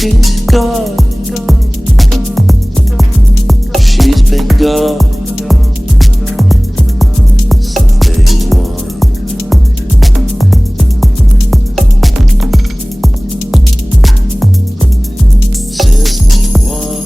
She's gone. She's been gone since day one. Since day one.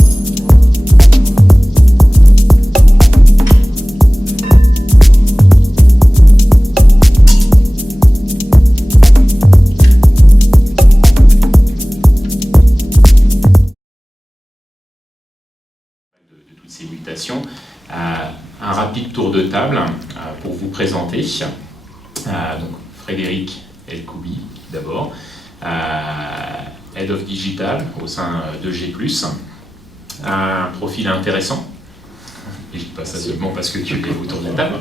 Ces mutations. Un rapide tour de table pour vous présenter. Donc, Frédéric Elkoubi, d'abord, Head of Digital au sein de G+. Un profil intéressant. Et je dis pas ça seulement parce que tu es autour de la table.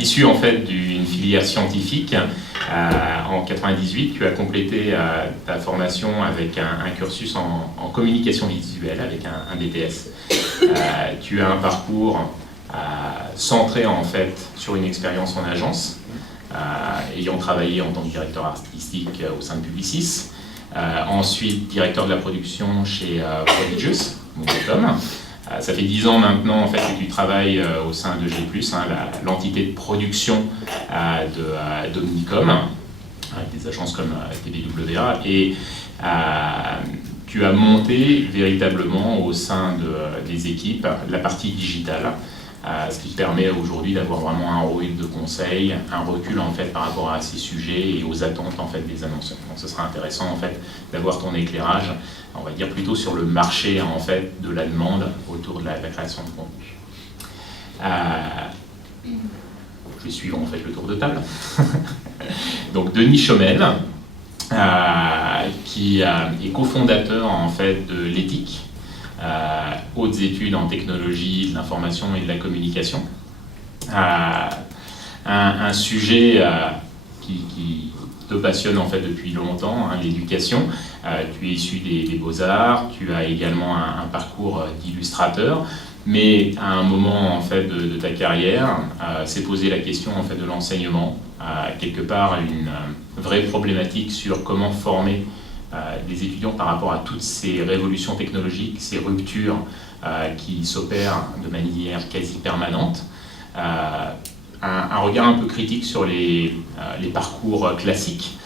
Issu en fait d'une filière scientifique, en 98, tu as complété ta formation avec un cursus en communication visuelle avec un BTS. Tu as un parcours centré en fait sur une expérience en agence, ayant travaillé en tant que directeur artistique au sein de Publicis, ensuite directeur de la production chez Prodigious, Tom. Ça fait 10 ans maintenant en fait, que tu travailles au sein de G+, l'entité de production d'Omnicom, avec des agences comme TBWA, et tu as monté véritablement au sein des équipes la partie digitale, ce qui te permet aujourd'hui d'avoir vraiment un rôle de conseil, un recul en fait par rapport à ces sujets et aux attentes en fait des annonceurs. Donc ce sera intéressant en fait d'avoir ton éclairage, on va dire plutôt sur le marché en fait de la demande autour de la création de contenu. Je vais suivre en fait le tour de table. Donc Denis Chomel, qui est cofondateur en fait de l'éthique, hautes études en technologie, de l'information et de la communication. Un sujet qui te passionne en fait depuis longtemps, l'éducation. Tu es issu des Beaux-Arts, tu as également un parcours d'illustrateur, mais à un moment en fait de ta carrière, s'est posé la question en fait de l'enseignement, quelque part une vraie problématique sur comment former les étudiants par rapport à toutes ces révolutions technologiques, ces ruptures qui s'opèrent de manière quasi permanente. Un regard un peu critique sur les parcours classiques,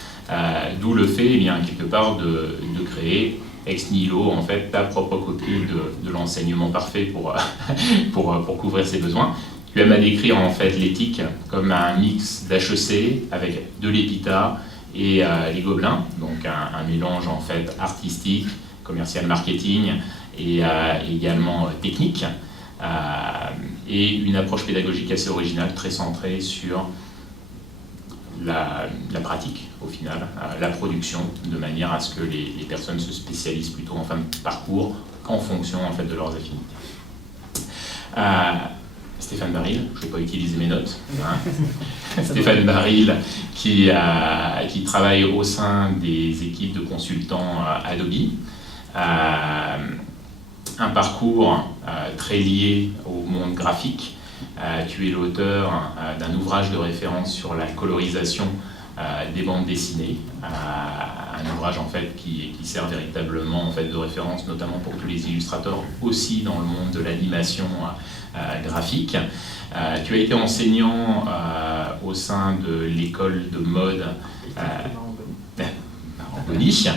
d'où le fait, eh bien, quelque part, de créer ex nihilo, en fait, ta propre copie de l'enseignement parfait pour couvrir ses besoins. Tu aimes à décrire, en fait, l'éthique comme un mix d'HEC avec de l'EPITA et les Gobelins, donc un mélange, en fait, artistique, commercial marketing et également technique. Et une approche pédagogique assez originale, très centrée sur la pratique, au final, la production, de manière à ce que les personnes se spécialisent plutôt en fin de parcours, en fonction en fait, de leurs affinités. Stéphane Baril, je ne vais pas utiliser mes notes. Stéphane Baril, qui travaille au sein des équipes de consultants Adobe. Un parcours très lié au monde graphique. Tu es l'auteur d'un ouvrage de référence sur la colorisation des bandes dessinées, un ouvrage en fait qui sert véritablement en fait de référence notamment pour tous les illustrateurs aussi dans le monde de l'animation graphique. Tu as été enseignant au sein de l'école de mode Denis,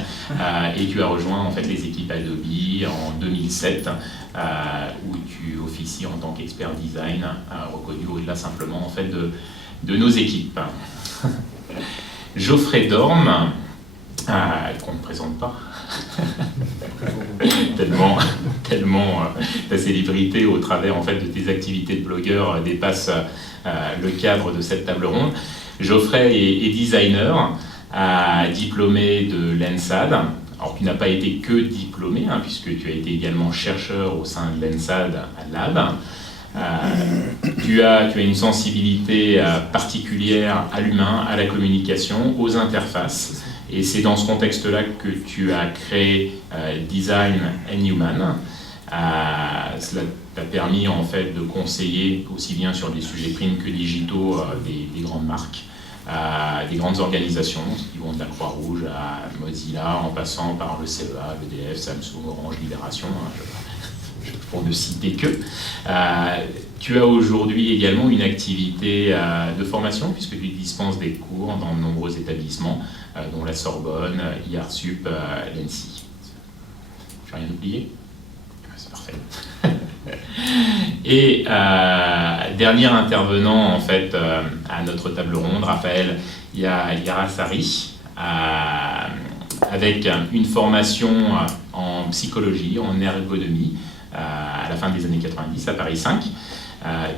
et tu as rejoint en fait les équipes Adobe en 2007 où tu officies en tant qu'expert design reconnu au-delà simplement en fait de nos équipes. Geoffrey Dorme, qu'on ne présente pas, tellement ta célébrité au travers en fait de tes activités de blogueur dépasse le cadre de cette table ronde. Geoffrey est designer, diplômé de l'ENSAD. Alors tu n'as pas été que diplômé, puisque tu as été également chercheur au sein de l'ENSAD Lab. Tu as une sensibilité particulière à l'humain, à la communication, aux interfaces. Et c'est dans ce contexte-là que tu as créé Design and Human. Cela t'a permis en fait de conseiller aussi bien sur des sujets print que digitaux des grandes marques. des grandes organisations qui vont de la Croix-Rouge à Mozilla, en passant par le CEA, l'EDF, Samsung, Orange, Libération, pour ne citer que. Tu as aujourd'hui également une activité de formation, puisque tu dispenses des cours dans de nombreux établissements, dont la Sorbonne, IARSUP, l'ENSI. Je n'ai rien oublié? C'est parfait. Et dernier intervenant en fait à notre table ronde, Raphaël Yarasari, avec une formation en psychologie, en ergonomie, à la fin des années 90 à Paris 5.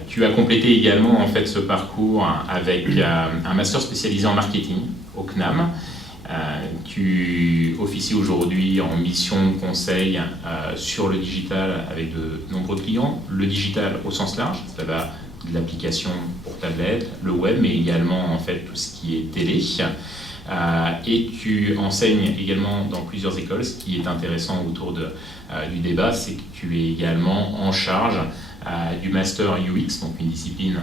Tu as complété également en fait ce parcours avec un master spécialisé en marketing au CNAM. Tu officies aujourd'hui en mission de conseil sur le digital avec de nombreux clients. Le digital au sens large, ça va de l'application pour tablette, le web, mais également en fait tout ce qui est télé. Et tu enseignes également dans plusieurs écoles. Ce qui est intéressant autour du débat, c'est que tu es également en charge du master UX, donc une discipline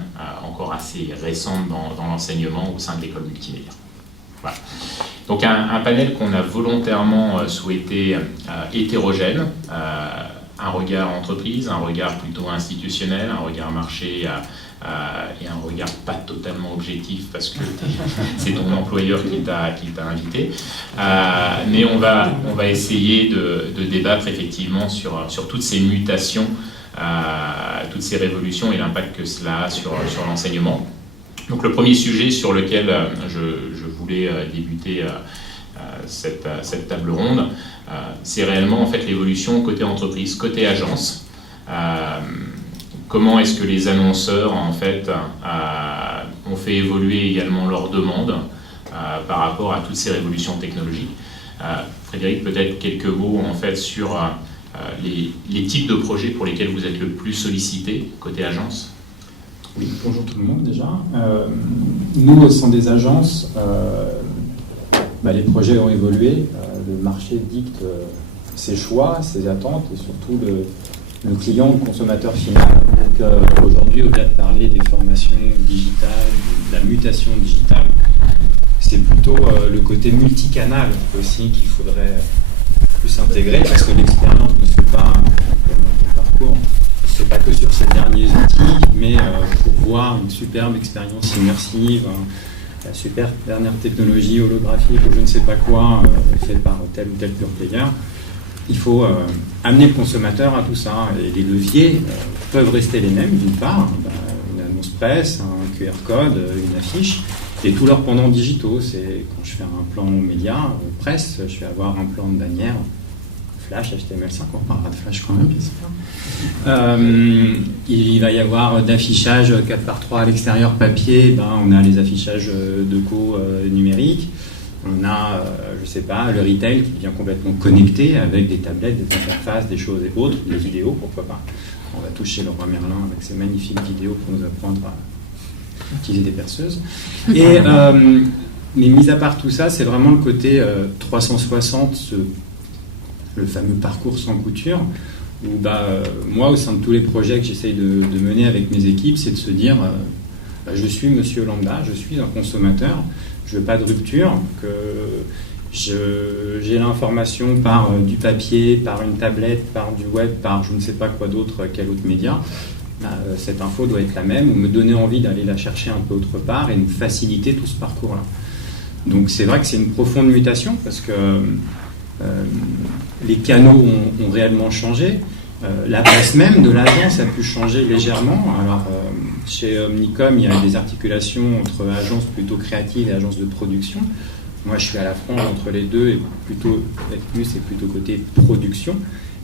encore assez récente dans l'enseignement au sein de l'école multimédia. Voilà. Donc un panel qu'on a volontairement souhaité hétérogène, un regard entreprise, un regard plutôt institutionnel, un regard marché et un regard pas totalement objectif parce que c'est ton employeur qui t'a invité. Mais on va essayer de débattre effectivement sur toutes ces mutations, toutes ces révolutions et l'impact que cela a sur l'enseignement. Donc le premier sujet sur lequel je voulais débuter cette table ronde, c'est réellement en fait l'évolution côté entreprise, côté agence. Comment est-ce que les annonceurs en fait ont fait évoluer également leurs demandes par rapport à toutes ces révolutions technologiques. Frédéric, peut-être quelques mots en fait sur les types de projets pour lesquels vous êtes le plus sollicité côté agence. Oui, bonjour tout le monde déjà. Nous, au sein des agences, les projets ont évolué. Le marché dicte ses choix, ses attentes et surtout le client, le consommateur final. Donc aujourd'hui, au-delà de parler des formations digitales, de la mutation digitale, c'est plutôt le côté multicanal aussi qu'il faudrait plus intégrer parce que l'expérience ne se fait pas le parcours. C'est pas que sur ces derniers outils, mais pour voir une superbe expérience immersive, la super dernière technologie holographique ou je ne sais pas quoi, faite par tel ou tel pure player, il faut amener le consommateur à tout ça. Et les leviers peuvent rester les mêmes, d'une part, une annonce presse, un QR code, une affiche, et tous leurs pendants digitaux. C'est quand je fais un plan média, presse, je vais avoir un plan de bannière, Flash, HTML5, on parlera de Flash quand même, j'espère. Il va y avoir d'affichage 4x3 à l'extérieur papier, on a les affichages de co numériques, on a, je sais pas, le retail qui devient complètement connecté avec des tablettes, des interfaces, des choses et autres, des vidéos, pourquoi pas. On va toucher Leroy Merlin avec ses magnifiques vidéos pour nous apprendre à utiliser des perceuses. Et, mais mis à part tout ça, c'est vraiment le côté 360, le fameux parcours sans couture, où moi, au sein de tous les projets que j'essaye de mener avec mes équipes, c'est de se dire je suis monsieur lambda, je suis un consommateur, je veux pas de rupture, que j'ai l'information par du papier, par une tablette, par du web, par je ne sais pas quoi d'autre, quel autre média. Cette info doit être la même, ou me donner envie d'aller la chercher un peu autre part et nous faciliter tout ce parcours-là. Donc c'est vrai que c'est une profonde mutation parce que les canaux ont réellement changé. La place même de l'agence a pu changer légèrement. Alors, chez Omnicom, il y a des articulations entre agences plutôt créatives et agences de production. Moi, je suis à la frange entre les deux et plutôt être plus et plutôt côté production.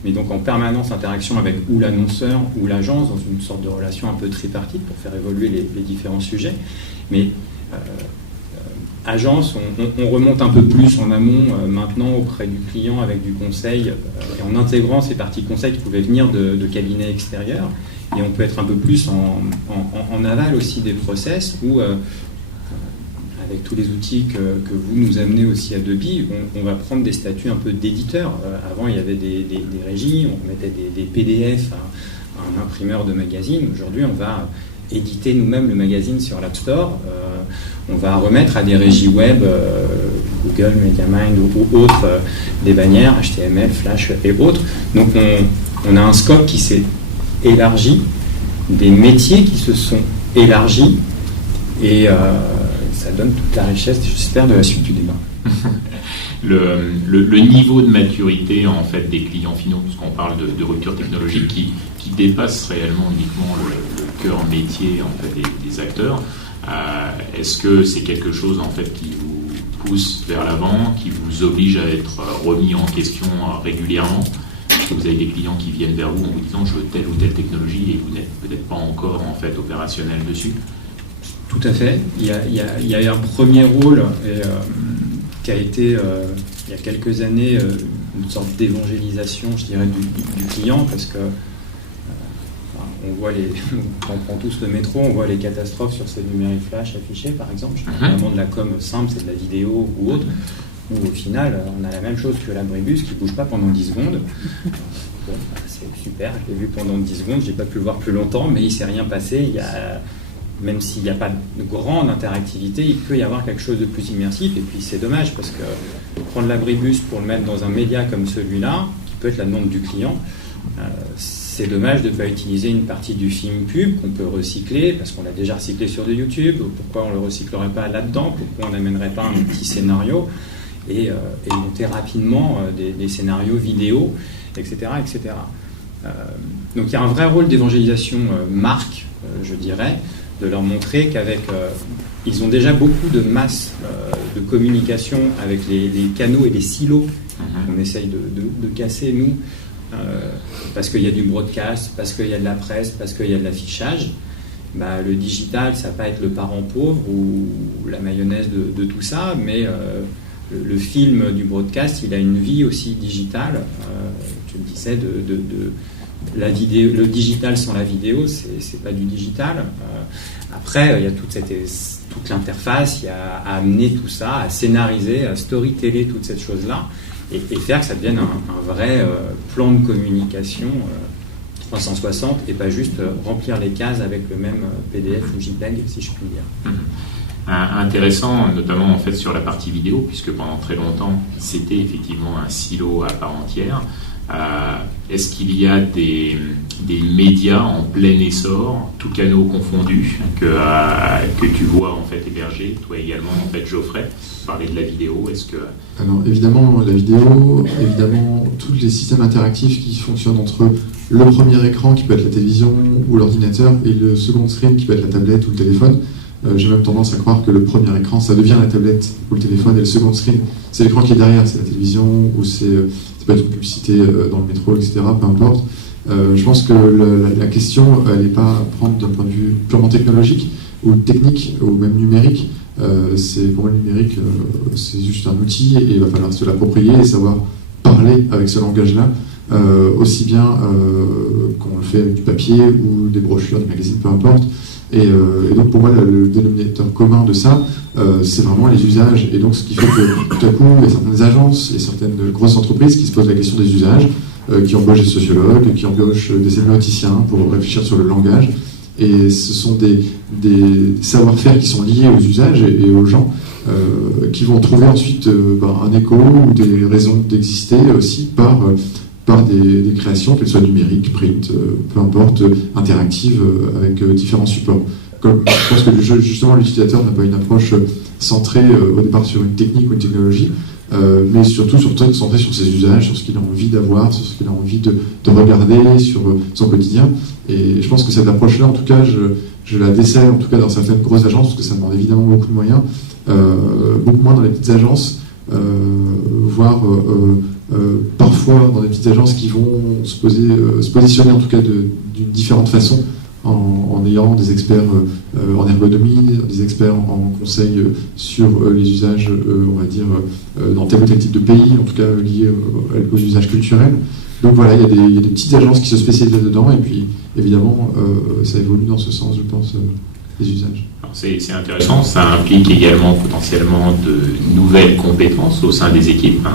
Mais donc en permanence interaction avec ou l'annonceur ou l'agence dans une sorte de relation un peu tripartite pour faire évoluer les différents sujets. Mais agence, on remonte un peu plus en amont maintenant auprès du client avec du conseil et en intégrant ces parties conseils qui pouvaient venir de cabinets extérieurs. Et on peut être un peu plus en aval aussi des process où, avec tous les outils que vous nous amenez aussi à Adobe, on va prendre des statuts un peu d'éditeur. Avant, il y avait des régies, on mettait des PDF à un imprimeur de magazine. Aujourd'hui, on va éditer nous-mêmes le magazine sur l'App Store. On va remettre à des régies web, Google, MediaMind ou autres, des bannières HTML, Flash et autres. Donc on a un scope qui s'est élargi, des métiers qui se sont élargis, et ça donne toute la richesse, j'espère, de la suite du débat. Le niveau de maturité en fait des clients finaux, puisqu'on parle de rupture technologique qui dépasse réellement uniquement le cœur métier en fait des acteurs. Est-ce que c'est quelque chose en fait qui vous pousse vers l'avant, qui vous oblige à être remis en question régulièrement? Est-ce que vous avez des clients qui viennent vers vous en vous disant je veux telle ou telle technologie et vous n'êtes peut-être pas encore en fait opérationnel dessus? Tout à fait. Il y a un premier rôle qui a été il y a quelques années une sorte d'évangélisation, je dirais, du client, parce que on voit quand on prend tous le métro, on voit les catastrophes sur ces numériques flash affichés, par exemple. Je parle vraiment de la com simple, c'est de la vidéo ou autre, où au final, on a la même chose que l'abribus qui ne bouge pas pendant 10 secondes. Bon, c'est super, je l'ai vu pendant 10 secondes, je n'ai pas pu le voir plus longtemps, mais il ne s'est rien passé. Même s'il n'y a pas de grande interactivité, il peut y avoir quelque chose de plus immersif. Et puis c'est dommage, parce que prendre l'abribus pour le mettre dans un média comme celui-là, qui peut être la demande du client, c'est dommage de ne pas utiliser une partie du film pub qu'on peut recycler, parce qu'on l'a déjà recyclé sur de YouTube. Pourquoi on ne le recyclerait pas là-dedans? Pourquoi on n'amènerait pas un petit scénario et monter rapidement des scénarios vidéo, etc. etc. Donc il y a un vrai rôle d'évangélisation marque, je dirais, de leur montrer qu'avec... ils ont déjà beaucoup de masse de communication avec les canaux et les silos qu'on essaye de casser, nous, parce qu'il y a du broadcast, parce qu'il y a de la presse, parce qu'il y a de l'affichage. Le digital, ça va pas être le parent pauvre ou la mayonnaise de tout ça, mais le film du broadcast, il a une vie aussi digitale. Tu me disais, la vidéo, le digital sans la vidéo, c'est pas du digital. Après, il y a toute l'interface, il y a à amener tout ça, à scénariser, à storyteller toute cette chose-là, et faire que ça devienne un vrai plan de communication 360, et pas juste remplir les cases avec le même PDF ou JPEG, si je puis dire. Intéressant, notamment en fait sur la partie vidéo, puisque pendant très longtemps, c'était effectivement un silo à part entière. Est-ce qu'il y a des médias en plein essor, tous canaux confondus, que tu vois en fait hébergés, toi également en fait, Geoffrey, parler de la vidéo? Alors évidemment la vidéo, évidemment tous les systèmes interactifs qui fonctionnent entre le premier écran qui peut être la télévision ou l'ordinateur et le second screen qui peut être la tablette ou le téléphone. J'ai même tendance à croire que le premier écran, ça devient la tablette ou le téléphone, et le second screen, c'est l'écran qui est derrière, c'est la télévision, ou c'est peut être une publicité dans le métro, etc., peu importe. Je pense que la question, elle n'est pas à prendre d'un point de vue purement technologique, ou technique, ou même numérique. Pour moi, le numérique, c'est juste un outil, et il va falloir se l'approprier et savoir parler avec ce langage-là, aussi bien qu'on le fait avec du papier, ou des brochures, des magazines, peu importe. Et donc pour moi, le dénominateur commun de ça, c'est vraiment les usages. Et donc ce qui fait que tout à coup, il y a certaines agences et certaines grosses entreprises qui se posent la question des usages, qui embauchent des sociologues, qui embauchent des sémioticiens pour réfléchir sur le langage. Et ce sont des savoir-faire qui sont liés aux usages et aux gens, qui vont trouver ensuite un écho ou des raisons d'exister aussi par des créations, qu'elles soient numériques, print, peu importe, interactives, avec différents supports. Je pense que justement l'utilisateur n'a pas une approche centrée au départ sur une technique ou une technologie, mais surtout centrée sur ses usages, sur ce qu'il a envie d'avoir, sur ce qu'il a envie de regarder, sur son quotidien. Et je pense que cette approche-là, en tout cas, je la décèle en tout cas dans certaines grosses agences, parce que ça demande évidemment beaucoup de moyens, beaucoup moins dans les petites agences, voire parfois dans des petites agences qui vont se positionner en tout cas d'une différente façon, en ayant des experts en ergonomie, des experts en conseil sur les usages, on va dire, dans tel ou tel type de pays, en tout cas liés aux usages culturels. Donc voilà, il y a des petites agences qui se spécialisent là-dedans, et puis évidemment ça évolue dans ce sens, je pense, les usages. C'est intéressant, ça implique également potentiellement de nouvelles compétences au sein des équipes.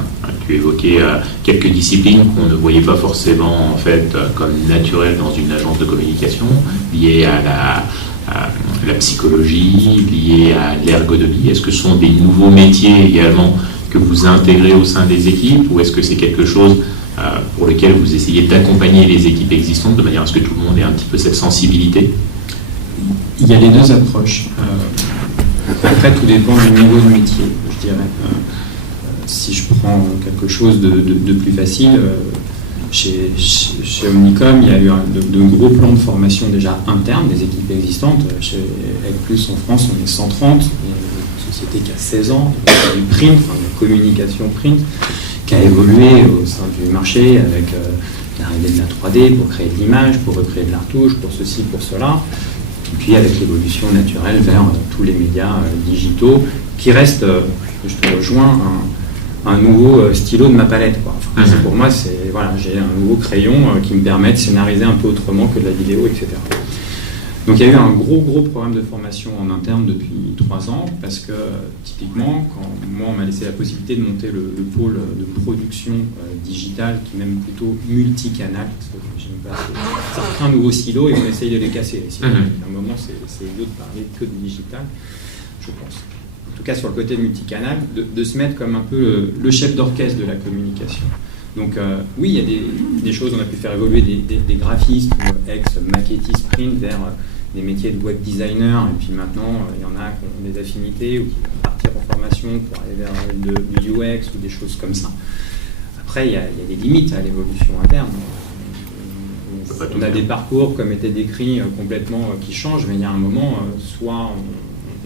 Tu évoquais quelques disciplines qu'on ne voyait pas forcément en fait comme naturelles dans une agence de communication, liées à la psychologie, liées à l'ergonomie? Est-ce que ce sont des nouveaux métiers également que vous intégrez au sein des équipes, ou est-ce que c'est quelque chose pour lequel vous essayez d'accompagner les équipes existantes de manière à ce que tout le monde ait un petit peu cette sensibilité? Il y a les deux approches. Après, tout dépend du niveau de métier, je dirais. Si je prends quelque chose de plus facile, chez Omnicom, il y a eu de gros plans de formation déjà internes des équipes existantes. Chez Plus en France, on est 130. Il y a une société qui a 16 ans, il y a du print, la communication print, qui a évolué au sein du marché avec l'arrivée de la 3D pour créer de l'image, pour recréer de la retouche, pour ceci, pour cela. Et puis avec l'évolution naturelle vers tous les médias digitaux, qui restent, je te rejoins, un nouveau stylo de ma palette, quoi. Enfin, pour moi, j'ai un nouveau crayon qui me permet de scénariser un peu autrement que de la vidéo, etc. Donc il y a eu un gros programme de formation en interne depuis 3 ans, parce que typiquement, quand moi on m'a laissé la possibilité de monter le pôle de production digitale, qui est même plutôt multicanal, parce que j'aime pas, ça crée un nouveau silo et on essaye de les casser. À un moment, c'est idiot de parler que de digital, je pense. En tout cas sur le côté multicanal, de se mettre comme un peu le chef d'orchestre de la communication. Donc oui, il y a des choses, on a pu faire évoluer des graphistes ou ex-maquettistes print vers des métiers de web designer, et puis maintenant il y en a qui ont des affinités ou qui vont partir en formation pour aller vers du UX ou des choses comme ça. Après, il y a des limites à l'évolution interne. On a des parcours, comme était décrit, complètement qui changent, mais il y a un moment, soit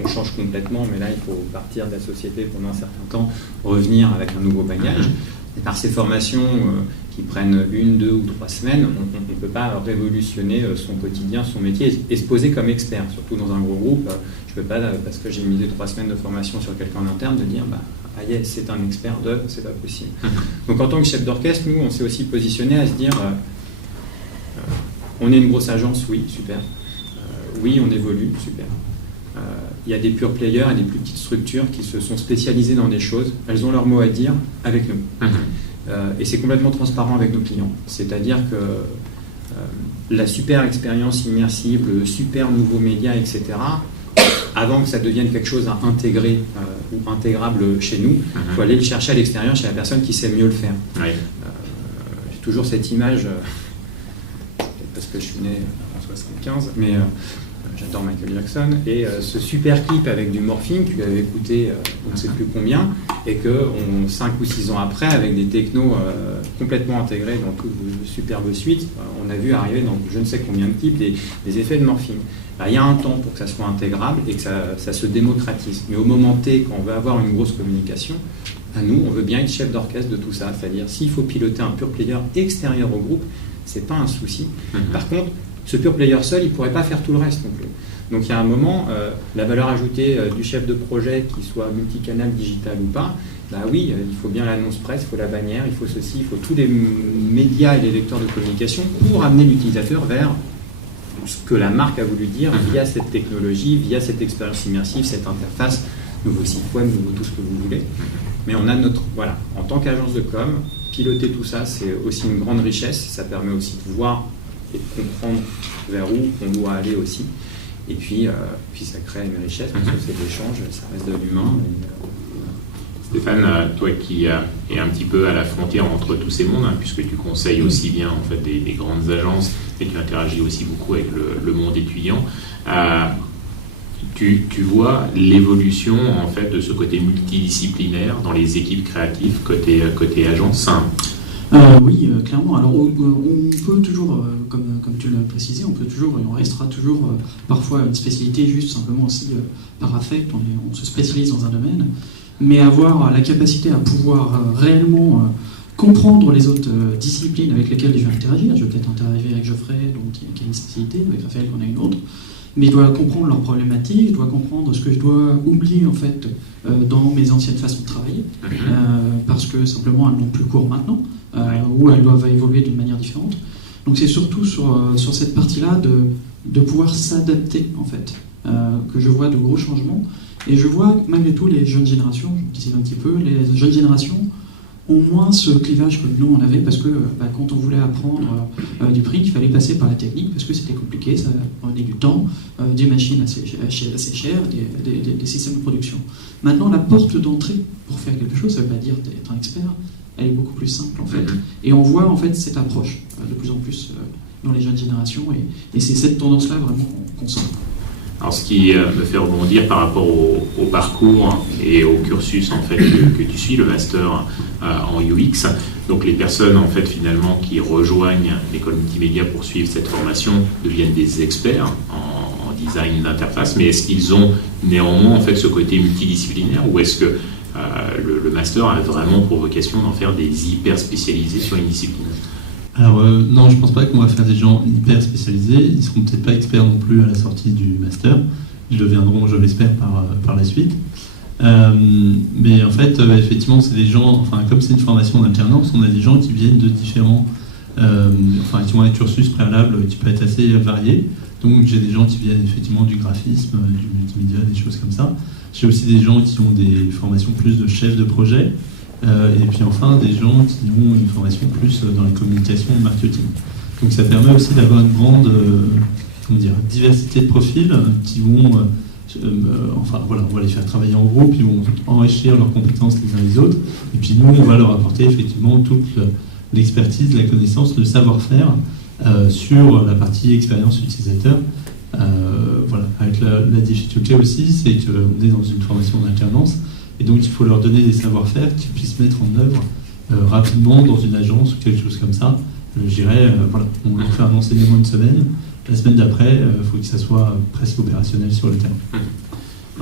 on change complètement, mais là il faut partir de la société pendant un certain temps, revenir avec un nouveau bagage. Et par ces formations qui prennent 1, 2 ou 3 semaines, on ne peut pas révolutionner son quotidien, son métier, et se poser comme expert, surtout dans un gros groupe. Je ne peux pas, parce que j'ai misé 3 semaines de formation sur quelqu'un en interne, de dire c'est un expert c'est pas possible. Donc en tant que chef d'orchestre, nous on s'est aussi positionné à se dire on est une grosse agence, oui, super. Oui, on évolue, super. Il y a des pure players et des plus petites structures qui se sont spécialisées dans des choses. Elles ont leur mot à dire avec nous. Et c'est complètement transparent avec nos clients. C'est-à-dire que la super expérience immersive, le super nouveau média, etc., avant que ça devienne quelque chose à intégrer ou intégrable chez nous, il faut aller le chercher à l'extérieur chez la personne qui sait mieux le faire. J'ai toujours cette image, parce que je suis né en 75, mais j'adore Michael Jackson, et ce super clip avec du morphing, tu l'avais écouté on ne sait plus combien, et que 5 ou 6 ans après, avec des technos complètement intégrés dans toute superbe suite, on a vu arriver dans je ne sais combien de clips des effets de morphing. Il y a un temps pour que ça soit intégrable et que ça se démocratise. Mais au moment T, quand on veut avoir une grosse communication, à nous, on veut bien être chef d'orchestre de tout ça. C'est-à-dire, s'il faut piloter un pure player extérieur au groupe, c'est pas un souci. Par contre, ce pure player seul, il ne pourrait pas faire tout le reste non plus. Donc il y a un moment, la valeur ajoutée du chef de projet, qu'il soit multicanal, digital ou pas, oui, il faut bien l'annonce presse, il faut la bannière, il faut ceci, il faut tous les médias et les vecteurs de communication pour amener l'utilisateur vers ce que la marque a voulu dire via cette technologie, via cette expérience immersive, cette interface, nouveau site web, nouveau tout ce que vous voulez. Mais on a en tant qu'agence de com, piloter tout ça, c'est aussi une grande richesse, ça permet aussi de voir et de comprendre vers où on doit aller aussi. Et puis ça crée une richesse, parce que c'est de l'échange, ça reste de l'humain. Stéphane, toi qui es un petit peu à la frontière entre tous ces mondes, puisque tu conseilles aussi bien en fait, des grandes agences, et tu interagis aussi beaucoup avec le monde étudiant, tu vois l'évolution en fait, de ce côté multidisciplinaire dans les équipes créatives côté agence? Oui, clairement. Alors, on peut toujours, comme tu l'as précisé, on restera toujours parfois une spécialité juste simplement aussi par affect, on se spécialise dans un domaine, mais avoir la capacité à pouvoir réellement comprendre les autres disciplines avec lesquelles je vais interagir. Je vais peut-être interagir avec Geoffrey, donc, qui a une spécialité, avec Raphaël, qui en a une autre, mais je dois comprendre leurs problématiques, je dois comprendre ce que je dois oublier en fait dans mes anciennes façons de travailler, parce que simplement elles n'ont plus cours maintenant, ou elles doivent évoluer d'une manière différente. Donc c'est surtout sur cette partie-là de pouvoir s'adapter en fait, que je vois de gros changements. Et je vois malgré tout les jeunes générations, je disais un petit peu, les jeunes générations ont moins ce clivage que nous on avait, parce que quand on voulait apprendre du print, il fallait passer par la technique, parce que c'était compliqué, ça prenait du temps, des machines assez chères, des systèmes de production. Maintenant, la porte d'entrée pour faire quelque chose, ça ne veut pas dire d'être un expert, elle est beaucoup plus simple en fait. Et on voit en fait cette approche de plus en plus dans les jeunes générations, et c'est cette tendance-là vraiment qu'on sent. Alors, ce qui me fait rebondir par rapport au parcours et au cursus en fait que tu suis, le master en UX. Donc, les personnes en fait finalement qui rejoignent l'école multimédia pour suivre cette formation deviennent des experts en design d'interface. Mais est-ce qu'ils ont néanmoins en fait ce côté multidisciplinaire, ou est-ce que le master a vraiment pour vocation d'en faire des hyper spécialisés sur une discipline? Alors non, je pense pas qu'on va faire des gens hyper spécialisés. Ils seront peut-être pas experts non plus à la sortie du master. Ils deviendront, je l'espère, par la suite. Mais en fait, effectivement, c'est des gens. Enfin, comme c'est une formation d'alternance, on a des gens qui viennent de différents, qui ont un cursus préalable qui peut être assez varié. Donc, j'ai des gens qui viennent effectivement du graphisme, du multimédia, des choses comme ça. J'ai aussi des gens qui ont des formations plus de chef de projet. Et puis enfin des gens qui ont une formation plus dans la communication et le marketing. Donc ça permet aussi d'avoir une grande diversité de profils qui vont, on va les faire travailler en groupe, ils vont enrichir leurs compétences les uns les autres, et puis nous on va leur apporter effectivement toute l'expertise, la connaissance, le savoir-faire sur la partie expérience utilisateur. Avec la difficulté aussi, c'est qu'on est dans une formation d'alternance. Et donc, il faut leur donner des savoir-faire qu'ils puissent mettre en œuvre rapidement dans une agence ou quelque chose comme ça. Je dirais, on leur fait un enseignement une semaine. La semaine d'après, il faut que ça soit presque opérationnel sur le terrain.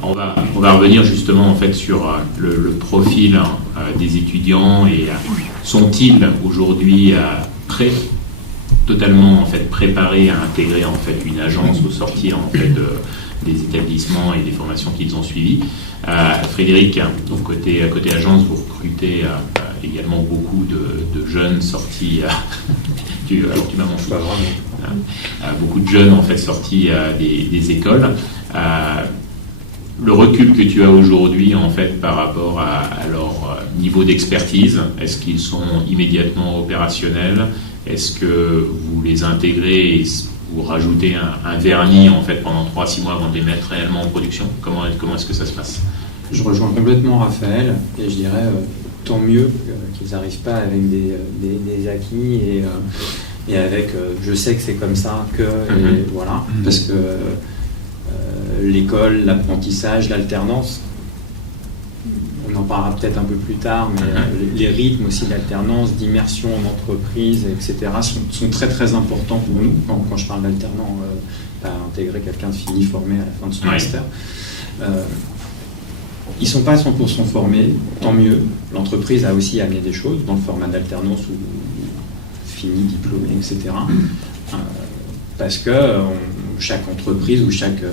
On va revenir justement en fait sur le profil des étudiants, et sont-ils aujourd'hui totalement en fait préparés à intégrer en fait une agence au sortir en fait des établissements et des formations qu'ils ont suivies. Frédéric, donc côté agence, vous recrutez également beaucoup de jeunes sortis. Tu m'as menti. Beaucoup de jeunes en fait sortis des écoles. Le recul que tu as aujourd'hui en fait par rapport à leur niveau d'expertise, est-ce qu'ils sont immédiatement opérationnels? Est-ce que vous les intégrez et vous rajoutez un vernis en fait pendant 3-6 mois avant de les mettre réellement en production? Comment est-ce que ça se passe? Je rejoins complètement Raphaël, et je dirais tant mieux qu'ils n'arrivent pas avec des acquis et avec je sais que c'est comme ça que et voilà, parce que l'école, l'apprentissage, l'alternance, on en parlera peut-être un peu plus tard, mais les rythmes aussi d'alternance, d'immersion en entreprise, etc. sont très très importants pour nous. Quand je parle d'alternant, pas intégrer quelqu'un de fini formé à la fin de son master. Ils ne sont pas 100% formés, tant mieux. L'entreprise a aussi amené des choses dans le format d'alternance ou fini, diplômé, etc. Parce que chaque entreprise ou chaque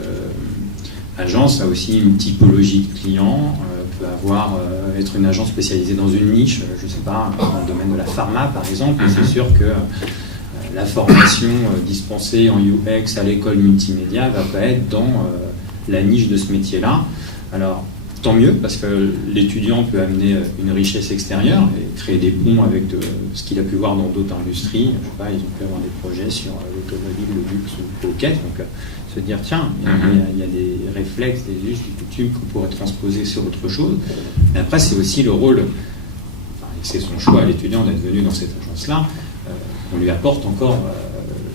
agence a aussi une typologie de clients, peut être une agence spécialisée dans une niche, je ne sais pas, dans le domaine de la pharma par exemple. C'est sûr que la formation dispensée en UX à l'école multimédia va pas être dans la niche de ce métier-là. Alors, tant mieux, parce que l'étudiant peut amener une richesse extérieure et créer des ponts avec ce qu'il a pu voir dans d'autres industries. Je sais pas, ils ont pu avoir des projets sur l'automobile, le luxe ou le hockey. Donc, se dire, tiens, il y a des réflexes, des us, des coutumes qu'on pourrait transposer sur autre chose. Mais après, c'est aussi le rôle, c'est son choix à l'étudiant d'être venu dans cette agence-là. On lui apporte encore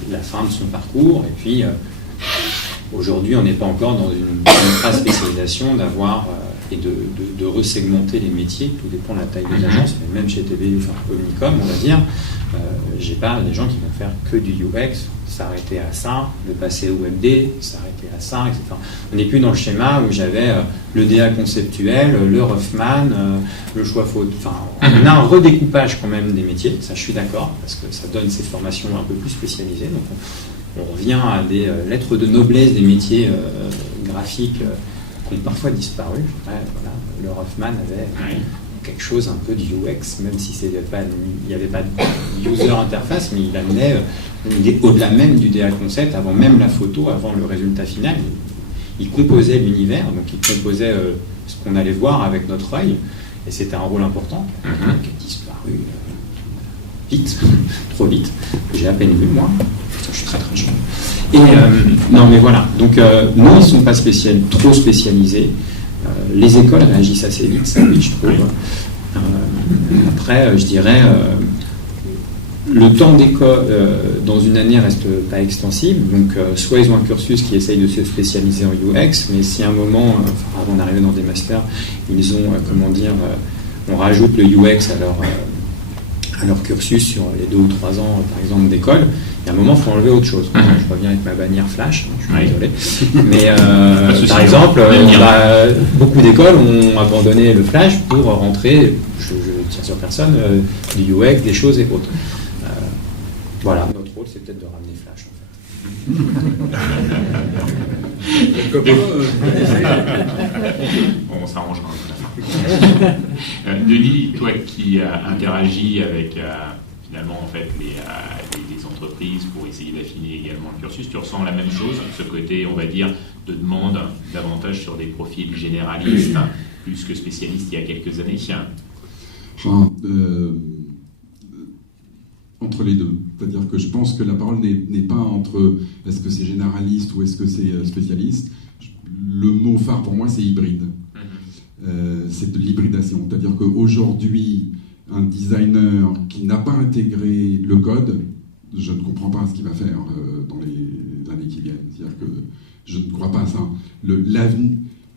la fin de son parcours. Et puis, aujourd'hui, on n'est pas encore dans une phase spécialisation d'avoir et de resegmenter les métiers. Tout dépend de la taille des agences. Mais même chez TV, Omnicom, on va dire, j'ai pas des gens qui vont faire que du UX, s'arrêter à ça, de passer au WebD, s'arrêter à ça, etc. On n'est plus dans le schéma où j'avais le DA conceptuel, le Roughman, le choix faute. Enfin, on a un redécoupage quand même des métiers, ça je suis d'accord, parce que ça donne ces formations un peu plus spécialisées. Donc on revient à des lettres de noblesse des métiers graphiques qui ont parfois disparu. Voilà, le Roughman avait quelque chose un peu de UX, même si il n'y avait pas de user interface, mais il amenait au-delà même du DA concept, avant même la photo, avant le résultat final. Il composait l'univers, donc il composait ce qu'on allait voir avec notre œil, et c'était un rôle important qui a disparu. disparu vite, trop vite, que j'ai à peine vu moi. Je suis très très jeune. Et non mais voilà, donc nous ils ne sont pas trop spécialisés. Les écoles réagissent assez vite, ça oui je trouve. Après je dirais le temps d'école dans une année reste pas extensible, donc soit ils ont un cursus qui essaye de se spécialiser en UX, mais si à un moment, avant d'arriver dans des masters, ils ont, on rajoute le UX à leur cursus sur les 2 ou 3 ans, par exemple, d'école, il y a un moment, il faut enlever autre chose. Je reviens avec ma bannière flash, je suis désolé. Mais par exemple, beaucoup d'écoles ont abandonné le flash pour rentrer, je ne tiens sur personne, du UX, des choses et autres. Voilà, notre rôle, c'est peut-être de ramener Flash, en fait. On s'arrangera à la fin. Denis, toi qui interagis avec finalement en fait les entreprises pour essayer d'affiner également le cursus, tu ressens la même chose, ce côté, on va dire, de demande davantage sur des profils généralistes plus que spécialistes il y a quelques années? Entre les deux. C'est-à-dire que je pense que la parole n'est pas entre est-ce que c'est généraliste ou est-ce que c'est spécialiste. Le mot phare pour moi, c'est hybride. C'est de l'hybridation. C'est-à-dire qu'aujourd'hui, un designer qui n'a pas intégré le code, je ne comprends pas ce qu'il va faire dans les années qui viennent. C'est-à-dire que je ne crois pas à ça. Le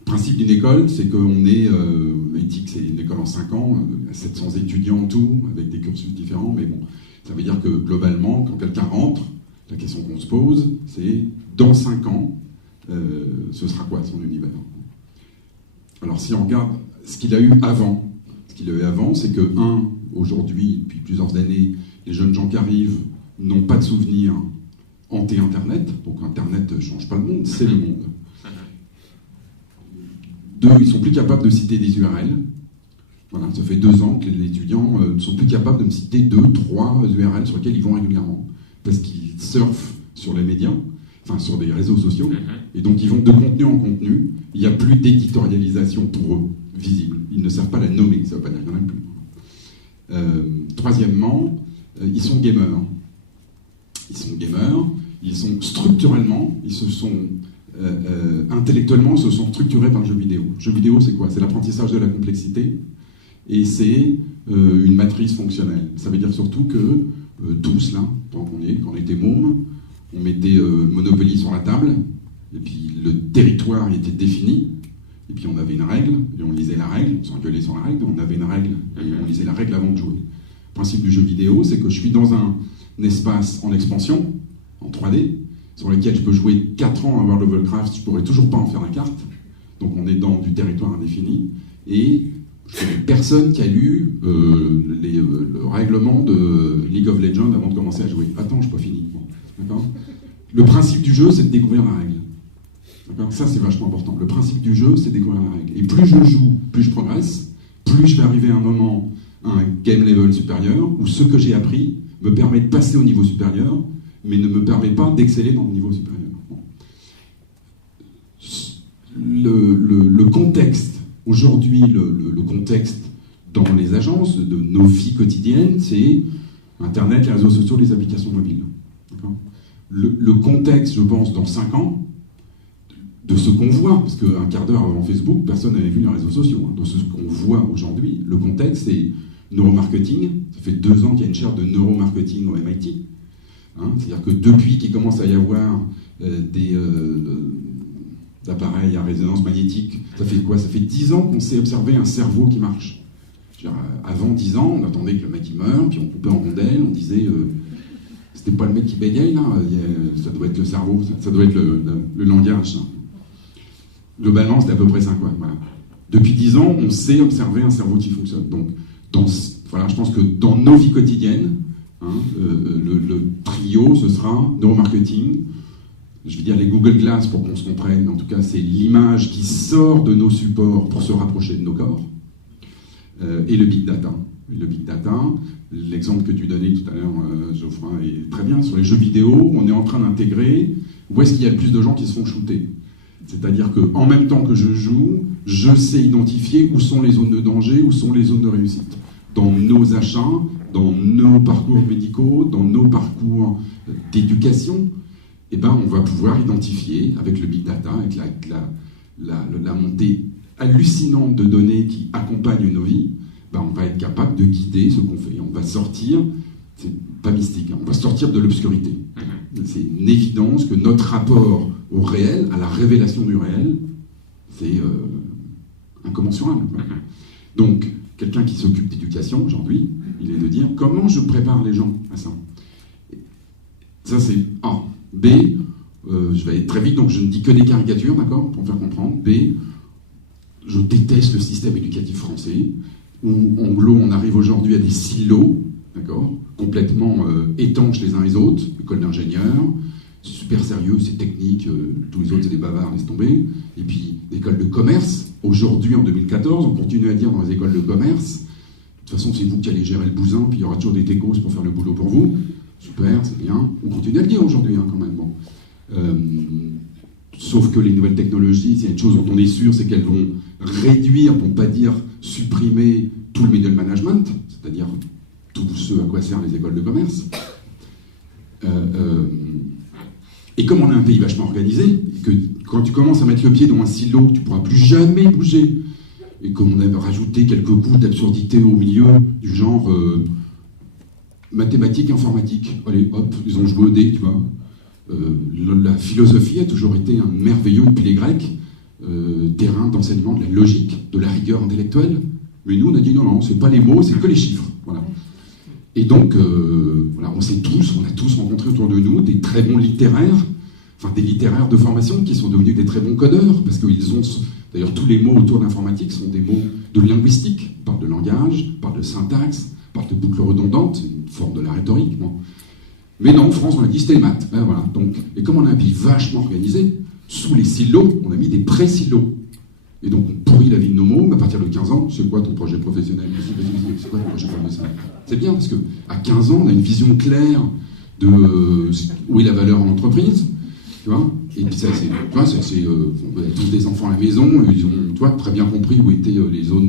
principe d'une école, c'est qu'on est... éthique, c'est une école en 5 ans, 700 étudiants en tout, avec des cursus différents, mais bon... Ça veut dire que globalement, quand quelqu'un rentre, la question qu'on se pose, c'est dans 5 ans, ce sera quoi son univers? Alors si on regarde ce qu'il a eu avant, c'est que, aujourd'hui, depuis plusieurs années, les jeunes gens qui arrivent n'ont pas de souvenirs anti-Internet, donc Internet ne change pas le monde, c'est le monde. 2, ils sont plus capables de citer des URL. Voilà, ça fait 2 ans que les étudiants ne sont plus capables de me citer 2, 3 URL sur lesquels ils vont régulièrement. Parce qu'ils surfent sur les médias, enfin sur des réseaux sociaux, et donc ils vont de contenu en contenu. Il n'y a plus d'éditorialisation pour eux, visible. Ils ne savent pas la nommer, ça ne veut pas dire qu'il n'y en a plus. Troisièmement, ils sont gamers. Ils sont structurellement, intellectuellement, se sont structurés par le jeu vidéo. Le jeu vidéo, c'est quoi? C'est l'apprentissage de la complexité. Et c'est une matrice fonctionnelle. Ça veut dire surtout que tous, là, tant quand on était môme, on mettait Monopoly sur la table, et puis le territoire était défini, et puis on avait une règle, et on lisait la règle, on s'engueulait sur la règle, on avait une règle, et on lisait la règle avant de jouer. Le principe du jeu vidéo, c'est que je suis dans un espace en expansion, en 3D, sur lequel je peux jouer 4 ans à World of Warcraft, je ne pourrais toujours pas en faire la carte, donc on est dans du territoire indéfini, et je connais personne qui a lu le règlement de League of Legends avant de commencer à jouer. Attends, je n'ai pas fini. Bon, d'accord ? Le principe du jeu, c'est de découvrir la règle. D'accord ? Ça, c'est vachement important. Le principe du jeu, c'est de découvrir la règle. Et plus je joue, plus je progresse, plus je vais arriver à un moment, à un game level supérieur, où ce que j'ai appris me permet de passer au niveau supérieur, mais ne me permet pas d'exceller dans le niveau supérieur. Bon. Le contexte, aujourd'hui, le contexte dans les agences de nos vies quotidiennes, c'est Internet, les réseaux sociaux, les applications mobiles. Le contexte, je pense, dans 5 ans, de ce qu'on voit, parce qu'un quart d'heure avant Facebook, personne n'avait vu les réseaux sociaux, de ce qu'on voit aujourd'hui, le contexte, c'est neuromarketing. Ça fait 2 ans qu'il y a une chaire de neuromarketing au MIT. C'est-à-dire que depuis qu'il commence à y avoir des appareils à résonance magnétique, ça fait quoi? Ça fait 10 ans qu'on sait observer un cerveau qui marche. Avant 10 ans, on attendait que le mec il meure, puis on coupait en rondelles, on disait c'était pas le mec qui bégaye là, ça doit être le cerveau, ça doit être le langage. Globalement, c'était à peu près ça, quoi. Voilà. Depuis 10 ans, on sait observer un cerveau qui fonctionne. Donc, voilà, je pense que dans nos vies quotidiennes, le trio, ce sera neuromarketing, je vais dire les Google Glass pour qu'on se comprenne, en tout cas, c'est l'image qui sort de nos supports pour se rapprocher de nos corps, et le big data. Le big data, l'exemple que tu donnais tout à l'heure, Geoffroy, est très bien. Sur les jeux vidéo, on est en train d'intégrer où est-ce qu'il y a le plus de gens qui se font shooter. C'est-à-dire qu'en même temps que je joue, je sais identifier où sont les zones de danger, où sont les zones de réussite. dans nos achats, dans nos parcours médicaux, dans nos parcours d'éducation, eh ben, on va pouvoir identifier, avec le big data, avec la montée hallucinante de données qui accompagnent nos vies, ben, on va être capable de guider ce qu'on fait. On va sortir, c'est pas mystique, hein, on va sortir de l'obscurité. C'est une évidence que notre rapport au réel, à la révélation du réel, c'est incommensurable. Donc, quelqu'un qui s'occupe d'éducation aujourd'hui, il est de dire comment je prépare les gens à ça. Ça, c'est A. B, je vais aller très vite, donc je ne dis que des caricatures, d'accord, pour faire comprendre. B, je déteste le système éducatif français, où en gros, on arrive aujourd'hui à des silos, d'accord, complètement étanches les uns les autres, école d'ingénieurs, c'est super sérieux, c'est technique, tous les autres c'est des bavards, laisse tomber. Et puis, école de commerce, aujourd'hui en 2014, on continue à dire dans les écoles de commerce, de toute façon c'est vous qui allez gérer le bousin, puis il y aura toujours des techos pour faire le boulot pour vous. Super, c'est bien. On continue à le dire aujourd'hui, hein, quand même. Bon. Sauf que les nouvelles technologies, s'il y a une chose dont on est sûr, c'est qu'elles vont réduire, pour ne pas dire supprimer, tout le middle management, c'est-à-dire tout ce à quoi servent les écoles de commerce. Et comme on a un pays vachement organisé, que quand tu commences à mettre le pied dans un silo, tu ne pourras plus jamais bouger, et comme on a rajouté quelques bouts d'absurdité au milieu, du genre mathématiques et informatique, allez, hop, ils ont joué au dé, tu vois. La philosophie a toujours été un merveilleux, depuis les Grecs, terrain d'enseignement de la logique, de la rigueur intellectuelle. Mais nous, on a dit non, c'est pas les mots, c'est que les chiffres. Voilà. Et donc, voilà, on a tous rencontré autour de nous des très bons littéraires, enfin des littéraires de formation qui sont devenus des très bons codeurs, parce qu'ils ont, d'ailleurs, tous les mots autour de l'informatique sont des mots de linguistique. On parle de langage, on parle de syntaxe, on parle de boucles redondantes, c'est une forme de la rhétorique. Bon. Mais non, en France, on a dit c'était les maths. Ben, voilà. Donc, et comme on a un pays vachement organisé, sous les silos, on a mis des pré-silos. Et donc, on pourrit la vie de nos mômes à partir de 15 ans. C'est quoi ton projet professionnel? C'est quoi ton projet professionnel? C'est bien, parce qu'à 15 ans, on a une vision claire de où est la valeur en entreprise. Tu vois? Et puis ça, c'est, on a tous des enfants à la maison, ils ont, tu vois, très bien compris où étaient les zones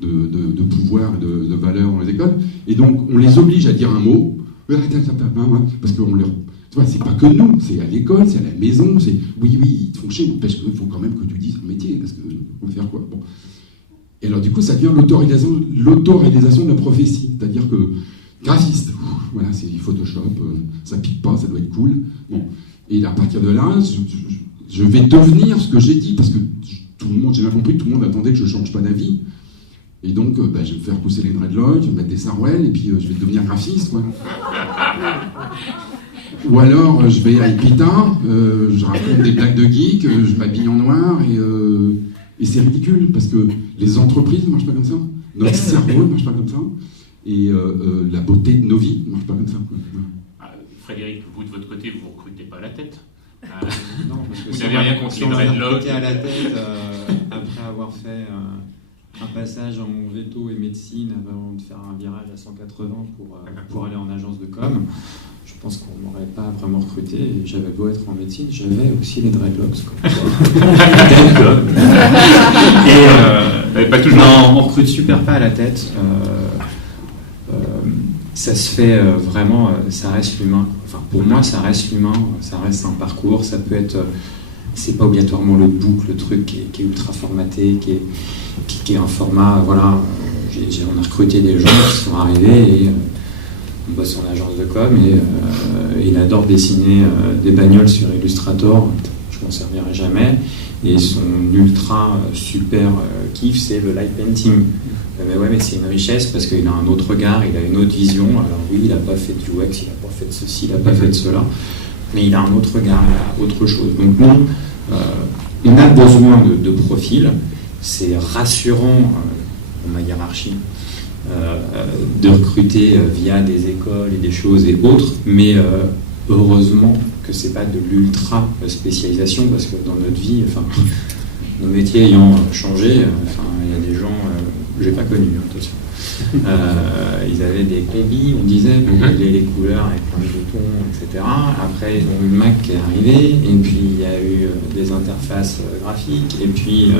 de pouvoir et de valeur dans les écoles. Et donc, on les oblige à dire un mot, parce qu'on leur... Tu vois, c'est pas que nous, c'est à l'école, c'est à la maison, c'est oui, ils te font chier, parce qu'il faut quand même que tu dises un métier, parce qu'on va faire quoi? Bon. Et alors, du coup, ça devient l'autoréalisation de la prophétie, c'est-à-dire que graphiste, voilà, c'est Photoshop, ça pique pas, ça doit être cool. Bon. Et à partir de là, je vais devenir ce que j'ai dit, parce que tout le monde, j'ai bien compris que tout le monde attendait que je change pas d'avis. Et donc, je vais me faire pousser les dreadlocks, je vais me mettre des sarouels, et puis je vais devenir graphiste, quoi. Ou alors, je vais à Epita, je raconte des blagues de geek, je m'habille en noir, et c'est ridicule, parce que les entreprises ne marchent pas comme ça, notre cerveau ne marche pas comme ça, et la beauté de nos vies ne marche pas comme ça, quoi. Frédéric, vous de votre côté, vous ne recrutez pas à la tête. Non, parce que vous n'avez rien contre les dreadlocks. À la tête, après avoir fait un passage en veto et médecine avant de faire un virage à 180 pour aller en agence de com, je pense qu'on ne m'aurait pas vraiment recruté. Et j'avais beau être en médecine, j'avais aussi les dreadlocks. Pas toujours. Non, on recrute super pas à la tête. Ça se fait vraiment, ça reste l'humain. Enfin, pour moi, ça reste l'humain, ça reste un parcours, ça peut être... c'est pas obligatoirement le book, le truc qui est ultra formaté, qui est un format, voilà. On a recruté des gens qui sont arrivés et on bosse en agence de com et il adore dessiner des bagnoles sur Illustrator, je m'en servirai jamais. Et son ultra super kiff, c'est le light painting. Mais ouais, mais c'est une richesse parce qu'il a un autre regard, il a une autre vision. Alors oui, il n'a pas fait du UX, il n'a pas fait de ceci, il n'a pas fait de cela, mais il a un autre regard, il a autre chose. Donc non, on a besoin de profils. C'est rassurant pour ma hiérarchie de recruter via des écoles et des choses et autres, mais heureusement que c'est pas de l'ultra spécialisation, parce que dans notre vie, enfin, nos métiers ayant changé, enfin, il y a des gens, j'ai pas connu, attention. Ils avaient des clébis, on disait, pour régler les couleurs avec plein de boutons, etc. Après, ils ont eu le Mac qui est arrivé, et puis il y a eu des interfaces graphiques, et puis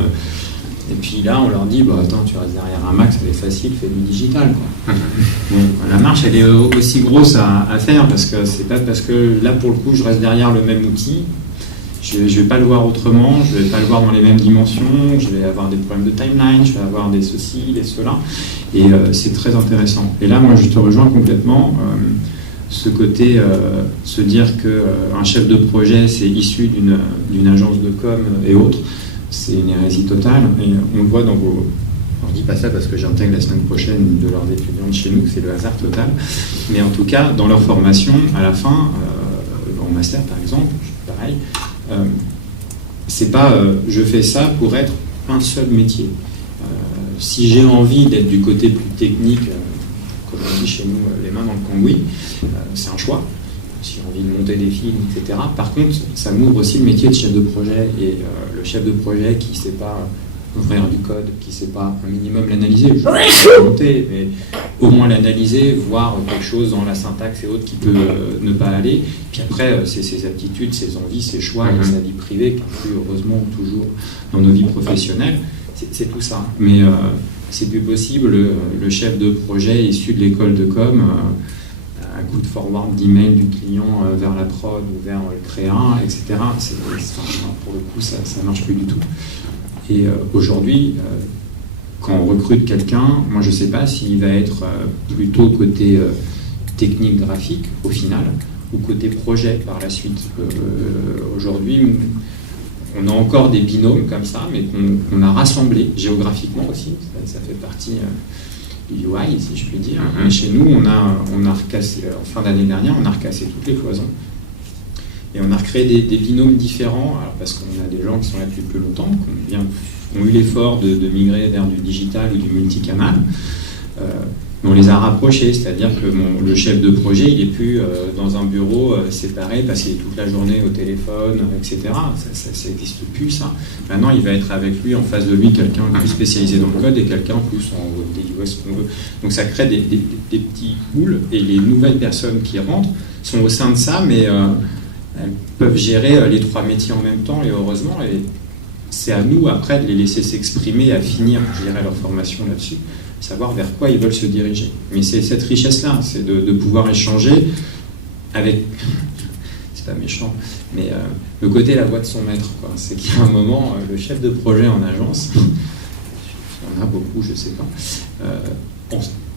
Et puis là, on leur dit, bah attends, tu restes derrière un Mac, ça va être facile, fais du digital, quoi. Bon, la marche, elle est aussi grosse à faire, parce que c'est pas parce que là, pour le coup, je reste derrière le même outil, je vais pas le voir autrement, je vais pas le voir dans les mêmes dimensions, je vais avoir des problèmes de timeline, je vais avoir des ceci, des cela, et c'est très intéressant. Et là, moi, je te rejoins complètement. Ce côté, se dire qu'un chef de projet, c'est issu d'une agence de com et autres, c'est une hérésie totale. Et on le voit dans vos... Alors, je dis pas ça parce que j'intègre la semaine prochaine de leurs étudiants de chez nous, c'est le hasard total. Mais en tout cas, dans leur formation, à la fin, en master par exemple, pareil, c'est pas je fais ça pour être un seul métier. Si j'ai envie d'être du côté plus technique, comme on dit chez nous, les mains dans le cambouis, c'est un choix. Si j'ai envie de monter des films, etc. Par contre, ça m'ouvre aussi le métier de chef de projet. Et le chef de projet qui ne sait pas ouvrir du code, qui ne sait pas un minimum l'analyser, je vais monter, mais au moins l'analyser, voir quelque chose dans la syntaxe et autres qui peut ne pas aller. Puis après, c'est ses aptitudes, ses envies, ses choix et sa vie privée qui inclut heureusement toujours dans nos vies professionnelles. C'est tout ça. Mais c'est plus possible. Le chef de projet issu de l'école de com, un coup de forward d'email du client vers la prod ou vers le créa, etc. Pour le coup, ça ne marche plus du tout. Et aujourd'hui, quand on recrute quelqu'un, moi je ne sais pas s'il va être plutôt côté technique graphique au final ou côté projet par la suite. Aujourd'hui, on a encore des binômes comme ça, mais qu'on a rassemblés géographiquement aussi. Ça fait partie du UI, si je puis dire. Mais chez nous, on a recassé, en fin d'année dernière, on a recassé toutes les cloisons. Et on a recréé des binômes différents, alors parce qu'on a des gens qui sont là depuis plus longtemps, qui ont eu l'effort de migrer vers du digital ou du multicanal. On les a rapprochés, c'est-à-dire que le chef de projet, il n'est plus dans un bureau séparé parce qu'il est toute la journée au téléphone, etc. Ça n'existe plus, ça. Maintenant, il va être avec lui, en face de lui, quelqu'un plus spécialisé dans le code et quelqu'un plus en DUS, ce qu'on veut. Donc ça crée des petits pools, et les nouvelles personnes qui rentrent sont au sein de ça, mais elles peuvent gérer les trois métiers en même temps, et heureusement, et c'est à nous après de les laisser s'exprimer, à finir, je dirais, leur formation là-dessus, savoir vers quoi ils veulent se diriger. Mais c'est cette richesse-là, c'est de pouvoir échanger avec, c'est pas méchant, mais le côté la voix de son maître, quoi. C'est qu'il y a un moment, le chef de projet en agence, il y en a beaucoup, je sais pas,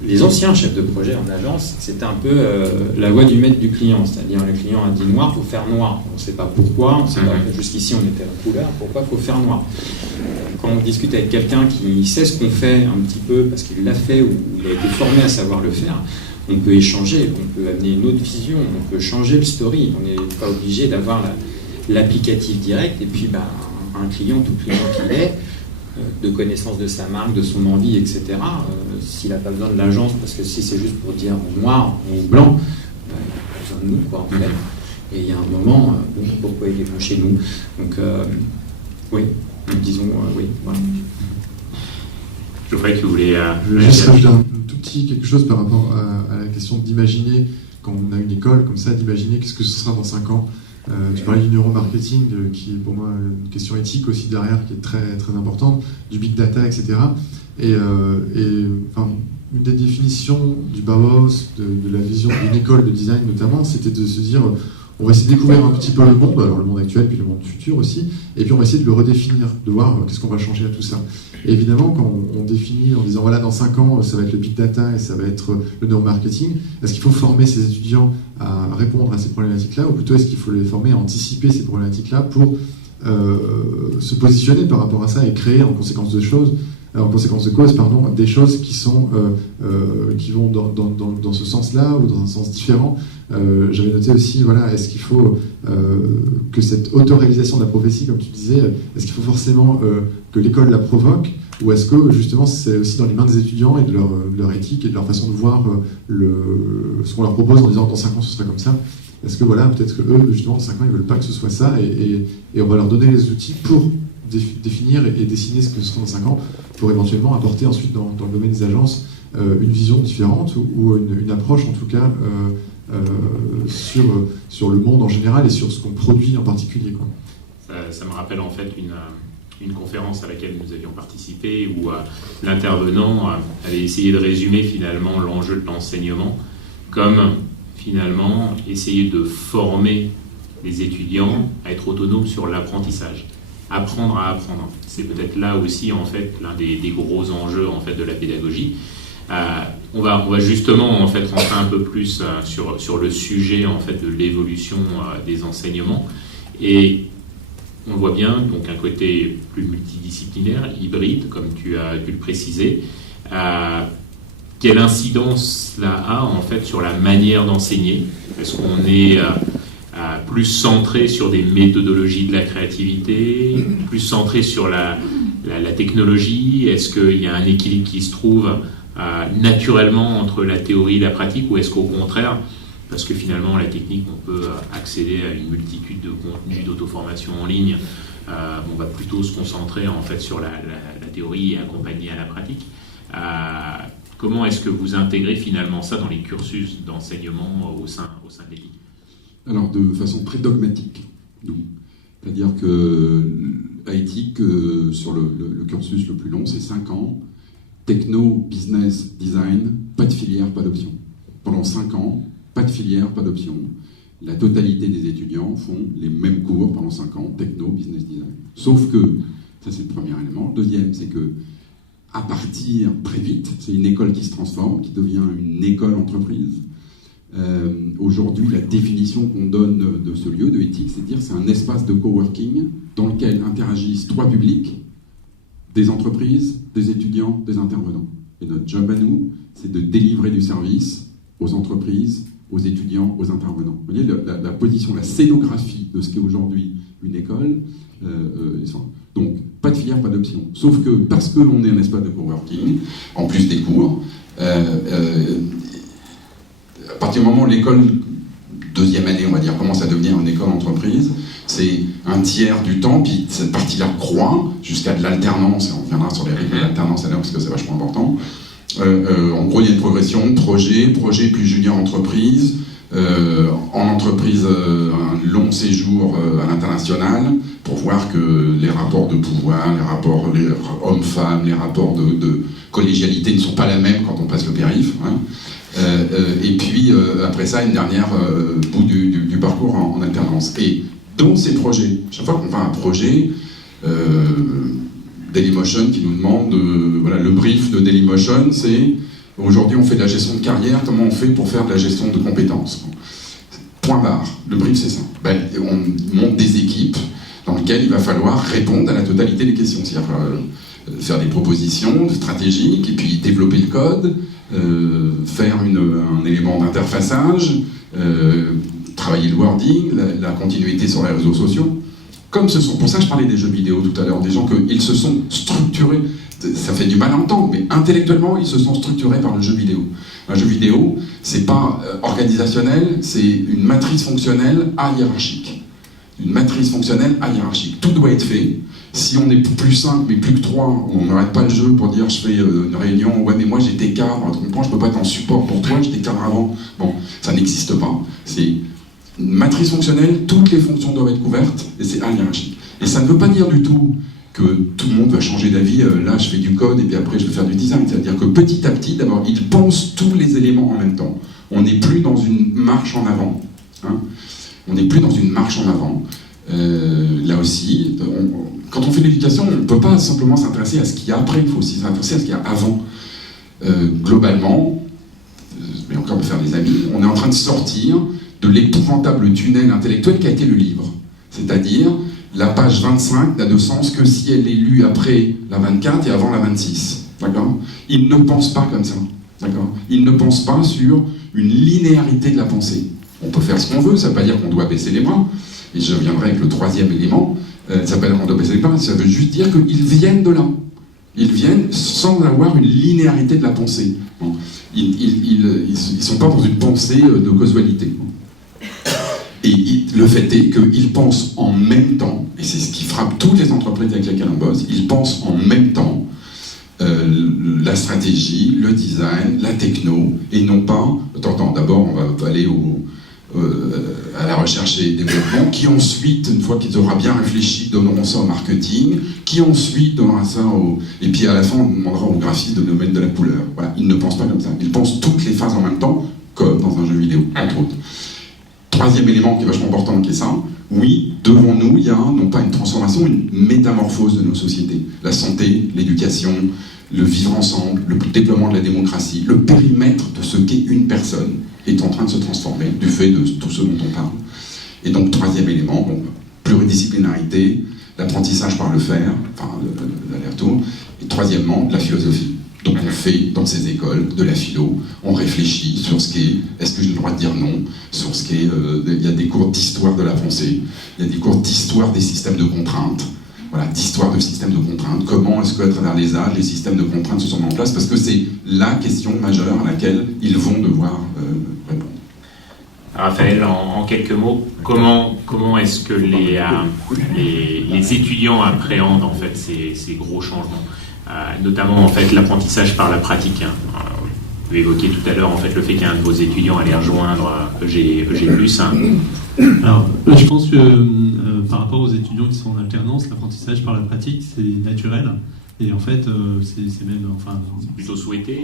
les anciens chefs de projet en agence, c'était un peu la voix du maître du client, c'est-à-dire le client a dit noir, il faut faire noir. On ne sait pas pourquoi, on sait pas, jusqu'ici on était en couleur, pourquoi il faut faire noir. Quand on discute avec quelqu'un qui sait ce qu'on fait un petit peu, parce qu'il l'a fait ou il a été formé à savoir le faire, on peut échanger, on peut amener une autre vision, on peut changer le story, on n'est pas obligé d'avoir l'applicatif direct, et puis un client, tout client qu'il est, de connaissance de sa marque, de son envie, etc. S'il n'a pas besoin de l'agence, parce que si c'est juste pour dire noir ou blanc, il a besoin de nous, quoi, en fait. Et il y a un moment, pourquoi il est venu chez nous? Donc, oui, disons, oui, voilà. Je crois que vous voulez... Je vais juste rajouter un tout petit quelque chose par rapport à la question d'imaginer, quand on a une école comme ça, d'imaginer qu'est-ce que ce sera dans 5 ans. Tu parlais du neuromarketing, qui est pour moi une question éthique aussi derrière, qui est très, très importante, du big data, etc. Et une des définitions du Bauhaus, de la vision d'une école de design notamment, c'était de se dire, on va essayer de découvrir un petit peu le monde, alors le monde actuel, puis le monde futur aussi, et puis on va essayer de le redéfinir, de voir qu'est-ce qu'on va changer à tout ça. Et évidemment, quand on définit en disant, voilà, dans 5 ans, ça va être le big data et ça va être le neuromarketing, est-ce qu'il faut former ces étudiants à répondre à ces problématiques-là, ou plutôt est-ce qu'il faut les former à anticiper ces problématiques-là pour se positionner par rapport à ça et créer en conséquence de cause, des choses qui vont dans ce sens-là ou dans un sens différent. J'avais noté aussi, voilà, est-ce qu'il faut que cette autoréalisation de la prophétie, comme tu disais, est-ce qu'il faut forcément que l'école la provoque, ou est-ce que justement c'est aussi dans les mains des étudiants et de leur éthique et de leur façon de voir ce qu'on leur propose en disant dans 5 ans ce sera comme ça? Est-ce que voilà, peut-être que eux, justement, dans 5 ans, ils veulent pas que ce soit ça, et on va leur donner les outils pour définir et dessiner ce que ce sera dans 5 ans, pour éventuellement apporter ensuite dans le domaine des agences une vision différente ou une approche en tout cas sur le monde en général et sur ce qu'on produit en particulier, quoi. Ça me rappelle en fait une conférence à laquelle nous avions participé où l'intervenant avait essayé de résumer finalement l'enjeu de l'enseignement comme finalement essayer de former les étudiants à être autonomes sur l'apprentissage, apprendre à apprendre. C'est peut-être là aussi en fait l'un des gros enjeux en fait de la pédagogie. On va justement en fait rentrer un peu plus sur le sujet en fait de l'évolution des enseignements, et on voit bien donc un côté plus multidisciplinaire, hybride, comme tu as pu le préciser. Quelle incidence cela a en fait sur la manière d'enseigner? Est-ce qu'on est plus centré sur des méthodologies de la créativité, plus centré sur la technologie? Est-ce qu'il y a un équilibre qui se trouve naturellement entre la théorie et la pratique, ou est-ce qu'au contraire, parce que finalement la technique, on peut accéder à une multitude de contenus d'auto-formation en ligne, on va plutôt se concentrer en fait sur la théorie et accompagner à la pratique. Comment est-ce que vous intégrez finalement ça dans les cursus d'enseignement au sein de l'éthique? Alors, de façon très dogmatique, nous. C'est-à-dire que à éthique, sur le cursus le plus long, c'est 5 ans. Techno, business, design, pas de filière, pas d'option. Pendant 5 ans, pas de filière, pas d'option. La totalité des étudiants font les mêmes cours pendant 5 ans, techno, business, design. Sauf que, ça c'est le premier élément. Le deuxième, c'est que, à partir très vite, c'est une école qui se transforme, qui devient une école entreprise. Aujourd'hui, la définition qu'on donne de ce lieu de éthique, c'est de dire que c'est un espace de coworking dans lequel interagissent 3 publics, des entreprises, des étudiants, des intervenants. Et notre job à nous, c'est de délivrer du service aux entreprises, aux étudiants, aux intervenants. Vous voyez, la position, la scénographie de ce qu'est aujourd'hui une école. Donc, pas de filière, pas d'option. Sauf que, parce qu'on est un espace de coworking, en plus des cours, à partir du moment où l'école, deuxième année, on va dire, commence à devenir une école entreprise, c'est un tiers du temps, puis cette partie-là croît jusqu'à de l'alternance, et on reviendra sur les rythmes de l'alternance à l'heure, parce que c'est vachement important. En gros, il y a une progression, projet plus junior entreprise, en entreprise, un long séjour à l'international, pour voir que les rapports de pouvoir, les rapports hommes-femmes, les rapports de collégialité ne sont pas la même quand on passe le périph'. Hein. Et puis, après ça, une dernière bout du parcours en alternance. Et dans ces projets, chaque fois qu'on fait un projet, Dailymotion qui nous demande, voilà, le brief de Dailymotion, c'est aujourd'hui on fait de la gestion de carrière, comment on fait pour faire de la gestion de compétences? Point barre, le brief c'est ça. On monte des équipes dans lesquelles il va falloir répondre à la totalité des questions, c'est-à-dire faire des propositions stratégiques et puis développer le code, faire un élément d'interfaçage, travailler le wording, la continuité sur les réseaux sociaux. Comme ce sont, pour ça je parlais des jeux vidéo tout à l'heure, des gens qu'ils se sont structurés, ça fait du mal à entendre, mais intellectuellement ils se sont structurés par le jeu vidéo. Un jeu vidéo, c'est pas organisationnel, c'est une matrice fonctionnelle hiérarchique. Une matrice fonctionnelle hiérarchique. Tout doit être fait. Si on est plus 5 mais plus que 3, on n'arrête pas le jeu pour dire je fais une réunion, ouais mais moi j'étais cadre, je peux pas être en support pour toi, j'étais cadre avant. Bon, ça n'existe pas. C'est une matrice fonctionnelle, toutes les fonctions doivent être couvertes, et c'est hiérarchique. Et ça ne veut pas dire du tout que tout le monde va changer d'avis, là je fais du code et puis après je vais faire du design. C'est-à-dire que petit à petit, d'abord, ils pensent tous les éléments en même temps. On n'est plus dans une marche en avant. Hein. On n'est plus dans une marche en avant. Là aussi, quand on fait de l'éducation, on ne peut pas simplement s'intéresser à ce qu'il y a après, il faut aussi s'intéresser à ce qu'il y a avant. Globalement, mais encore me faire des amis, on est en train de sortir de l'épouvantable tunnel intellectuel qu'a été le livre. C'est-à-dire, la page 25 n'a de sens que si elle est lue après la 24 et avant la 26. D'accord ? Ils ne pensent pas comme ça. D'accord ? Ils ne pensent pas sur une linéarité de la pensée. On peut faire ce qu'on veut, ça ne veut pas dire qu'on doit baisser les bras. Et je reviendrai avec le troisième élément. Ça ne veut pas dire qu'on doit baisser les bras, ça veut juste dire qu'ils viennent de là. Ils viennent sans avoir une linéarité de la pensée. Bon. Ils ne sont pas dans une pensée de causalité. Et le fait est qu'ils pensent en même temps, et c'est ce qui frappe toutes les entreprises avec lesquelles on bosse, ils pensent en même temps la stratégie, le design, la techno, et non pas... Attends, d'abord on va aller à la recherche recherche et développement, qui ensuite, une fois qu'ils auront bien réfléchi, donneront ça au marketing, qui ensuite donnera ça au... Et puis à la fin, on demandera au graphiste de nous mettre de la couleur. Voilà, ils ne pensent pas comme ça. Ils pensent toutes les phases en même temps, comme dans un jeu vidéo, entre autres. Troisième élément qui est vachement important, qui est ça, oui, devant nous, il y a non pas une transformation, une métamorphose de nos sociétés. La santé, l'éducation, le vivre ensemble, le déploiement de la démocratie, le périmètre de ce qu'est une personne est en train de se transformer du fait de tout ce dont on parle. Et donc, troisième élément, bon, pluridisciplinarité, l'apprentissage par le faire, enfin, l'aller-retour, et troisièmement, la philosophie. Donc on fait dans ces écoles de la philo, on réfléchit sur ce qu'est, est-ce que j'ai le droit de dire non, sur ce qu'est, il y a des cours d'histoire de la pensée, il y a des cours d'histoire des systèmes de contraintes, voilà, d'histoire de systèmes de contraintes, comment est-ce qu'à travers les âges, les systèmes de contraintes se sont mis en place, parce que c'est la question majeure à laquelle ils vont devoir répondre. Raphaël, en quelques mots, comment est-ce que les étudiants appréhendent en fait ces gros changements, notamment en fait l'apprentissage par la pratique. Vous évoquiez tout à l'heure en fait le fait qu'un de vos étudiants allait rejoindre EG+. Alors, je pense que par rapport aux étudiants qui sont en alternance, l'apprentissage par la pratique, c'est naturel. Et en fait, c'est même... Enfin, c'est plutôt souhaité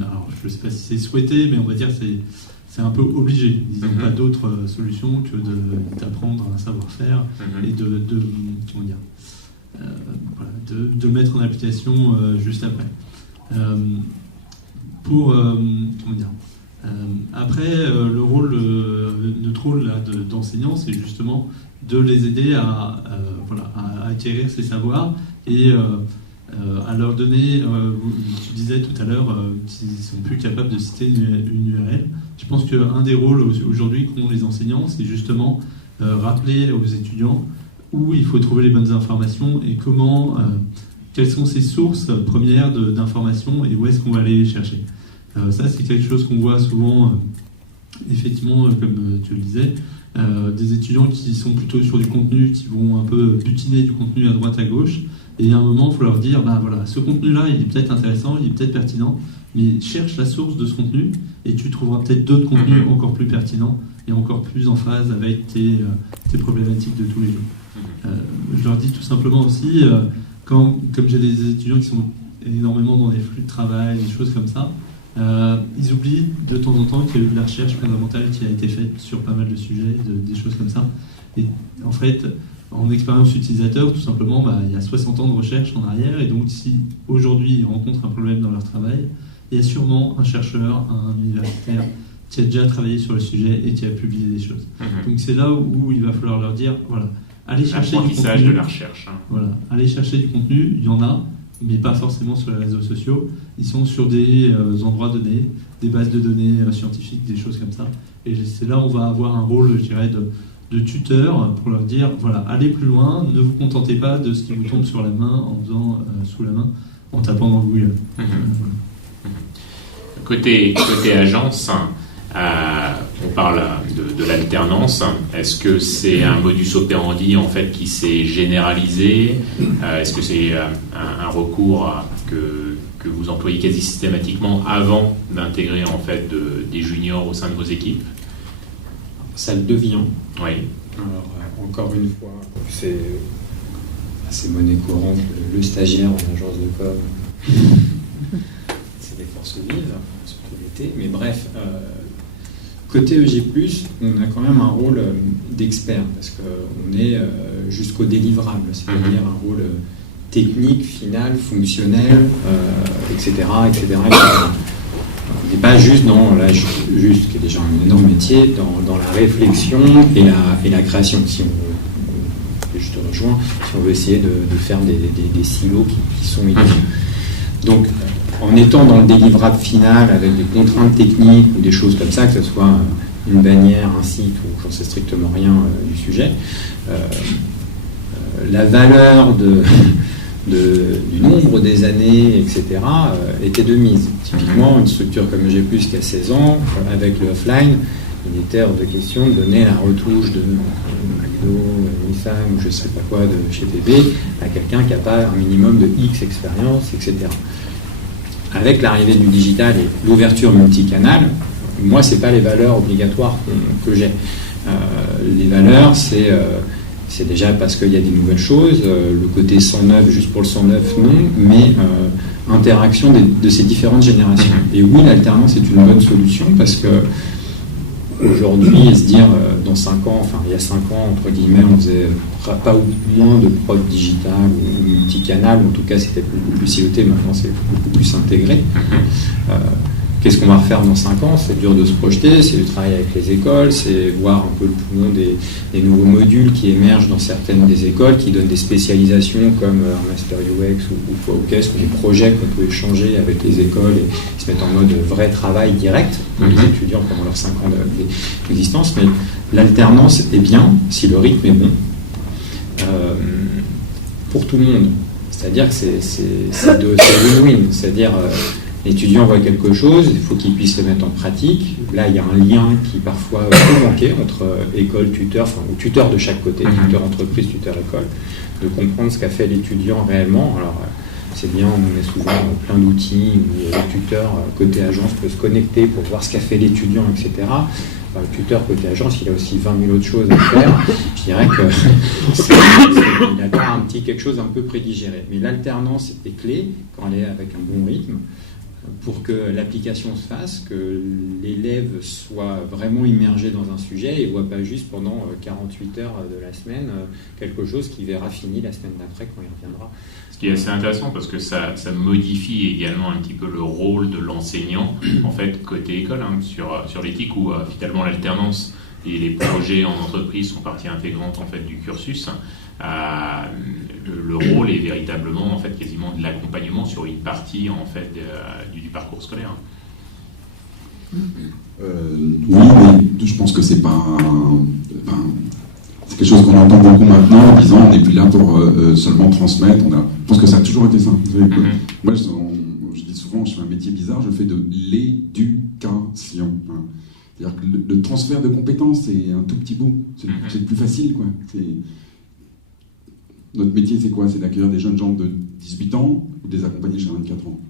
alors, je ne sais pas si c'est souhaité, mais on va dire que c'est un peu obligé. Ils n'ont pas d'autre solution que d'apprendre un savoir-faire et comment dire, de mettre en application juste après. Comment dire, après, notre rôle là, d'enseignant, c'est justement de les aider à acquérir ces savoirs et à leur donner, tu disais tout à l'heure, qu'ils sont plus capables de citer une URL. Je pense qu'un des rôles aujourd'hui qu'ont les enseignants, c'est justement rappeler aux étudiants où il faut trouver les bonnes informations et quelles sont ces sources premières d'informations et où est-ce qu'on va aller les chercher. Ça, c'est quelque chose qu'on voit souvent, effectivement, comme tu le disais, des étudiants qui sont plutôt sur du contenu, qui vont un peu butiner du contenu à droite à gauche, et à un moment, il faut leur dire, voilà, ce contenu-là, il est peut-être intéressant, il est peut-être pertinent, mais cherche la source de ce contenu, et tu trouveras peut-être d'autres contenus encore plus pertinents, et encore plus en phase avec tes problématiques de tous les jours. Je leur dis tout simplement aussi, comme j'ai des étudiants qui sont énormément dans des flux de travail, des choses comme ça, ils oublient de temps en temps qu'il y a eu de la recherche fondamentale qui a été faite sur pas mal de sujets, des choses comme ça. Et en fait, en expérience utilisateur, tout simplement, il y a 60 ans de recherche en arrière, et donc si aujourd'hui ils rencontrent un problème dans leur travail, il y a sûrement un chercheur, un universitaire qui a déjà travaillé sur le sujet et qui a publié des choses. Donc c'est là où il va falloir leur dire, voilà, allez chercher du contenu. De la recherche. Voilà, allez chercher du contenu, il y en a, mais pas forcément sur les réseaux sociaux. Ils sont sur des endroits donnés, des bases de données scientifiques, des choses comme ça. Et c'est là où on va avoir un rôle, je dirais, de tuteur pour leur dire, voilà, allez plus loin, ne vous contentez pas de ce qui vous tombe sur la main en faisant sous la main, en tapant dans Google. Côté agence, on parle de l'alternance. Est-ce que c'est un modus operandi en fait qui s'est généralisé? Est-ce que c'est un recours que vous employez quasi systématiquement avant d'intégrer en fait des juniors au sein de vos équipes? Ça le devient. Oui. Alors, encore une fois, c'est assez monnaie courante, le stagiaire en agence de com. C'est des forces vives, surtout l'été. Mais bref, côté EG+, on a quand même un rôle d'expert, parce qu'on est jusqu'au délivrable, c'est-à-dire un rôle technique, final, fonctionnel, etc., etc. On n'est pas juste juste qui est déjà un énorme métier, dans la réflexion et la création. Si je te rejoins, si on veut essayer de faire des silos qui sont idéaux. Donc, en étant dans le délivrable final avec des contraintes techniques ou des choses comme ça, que ce soit une bannière, un site, ou j'en sais strictement rien du sujet, la valeur du nombre des années, etc., était de mise. Typiquement, une structure comme EG+, qui a 16 ans, avec le offline, il était hors de question de donner la retouche de McDo, Nissan, ou je ne sais pas quoi, de chez PB, à quelqu'un qui n'a pas un minimum de X expérience, etc. Avec l'arrivée du digital et l'ouverture multicanal, moi, ce n'est pas les valeurs obligatoires que j'ai. Les valeurs, c'est déjà parce qu'il y a des nouvelles choses, le côté sans neuf, juste pour le sans neuf, non, mais interaction de ces différentes générations. Et oui, l'alternance est une bonne solution parce que aujourd'hui, se dire dans 5 ans, enfin il y a 5 ans, entre guillemets, on faisait pas ou moins de prod digital ou multicanal, en tout cas c'était beaucoup plus siloté, maintenant c'est beaucoup plus intégré. Qu'est-ce qu'on va refaire dans 5 ans? C'est dur de se projeter, c'est du travail avec les écoles, c'est voir un peu le poumon des nouveaux modules qui émergent dans certaines des écoles, qui donnent des spécialisations comme un Master UX ou quoi, ou des projets qu'on peut échanger avec les écoles et se mettre en mode vrai travail direct pour les étudiants pendant leurs 5 ans d'existence. Mais l'alternance est bien si le rythme est bon pour tout le monde. C'est-à-dire que c'est win-win, c'est-à-dire l'étudiant voit quelque chose, il faut qu'il puisse le mettre en pratique. Là, il y a un lien qui parfois peut manquer entre école, tuteur, enfin, ou tuteur de chaque côté, tuteur entreprise, tuteur école, de comprendre ce qu'a fait l'étudiant réellement. Alors, c'est bien, on met souvent plein d'outils où le tuteur côté agence peut se connecter pour voir ce qu'a fait l'étudiant, etc. Enfin, le tuteur côté agence, il a aussi 20 000 autres choses à faire. Je dirais qu'il a quand même quelque chose un peu prédigéré. Mais l'alternance est clé quand elle est avec un bon rythme, pour que l'application se fasse, que l'élève soit vraiment immergé dans un sujet et ne voit pas juste pendant 48 heures de la semaine quelque chose qui verra fini la semaine d'après quand il reviendra. Ce qui est assez intéressant parce que ça modifie également un petit peu le rôle de l'enseignant, en fait, côté école, sur l'éthique où finalement l'alternance et les projets en entreprise sont partie intégrante en fait, du cursus. Le rôle est véritablement en fait, quasiment de l'accompagnement sur une partie en fait, du parcours scolaire. Oui, mais je pense que c'est pas... c'est quelque chose qu'on entend beaucoup maintenant en disant on n'est plus là pour seulement transmettre. Je pense que ça a toujours été ça. Moi, je dis souvent, je fais un métier bizarre, je fais de l'éducation. C'est-à-dire que le transfert de compétences, c'est un tout petit bout. C'est plus facile, quoi. Notre métier, c'est quoi? C'est d'accueillir des jeunes gens de 18 ans ou de les accompagner jusqu'à 24 ans.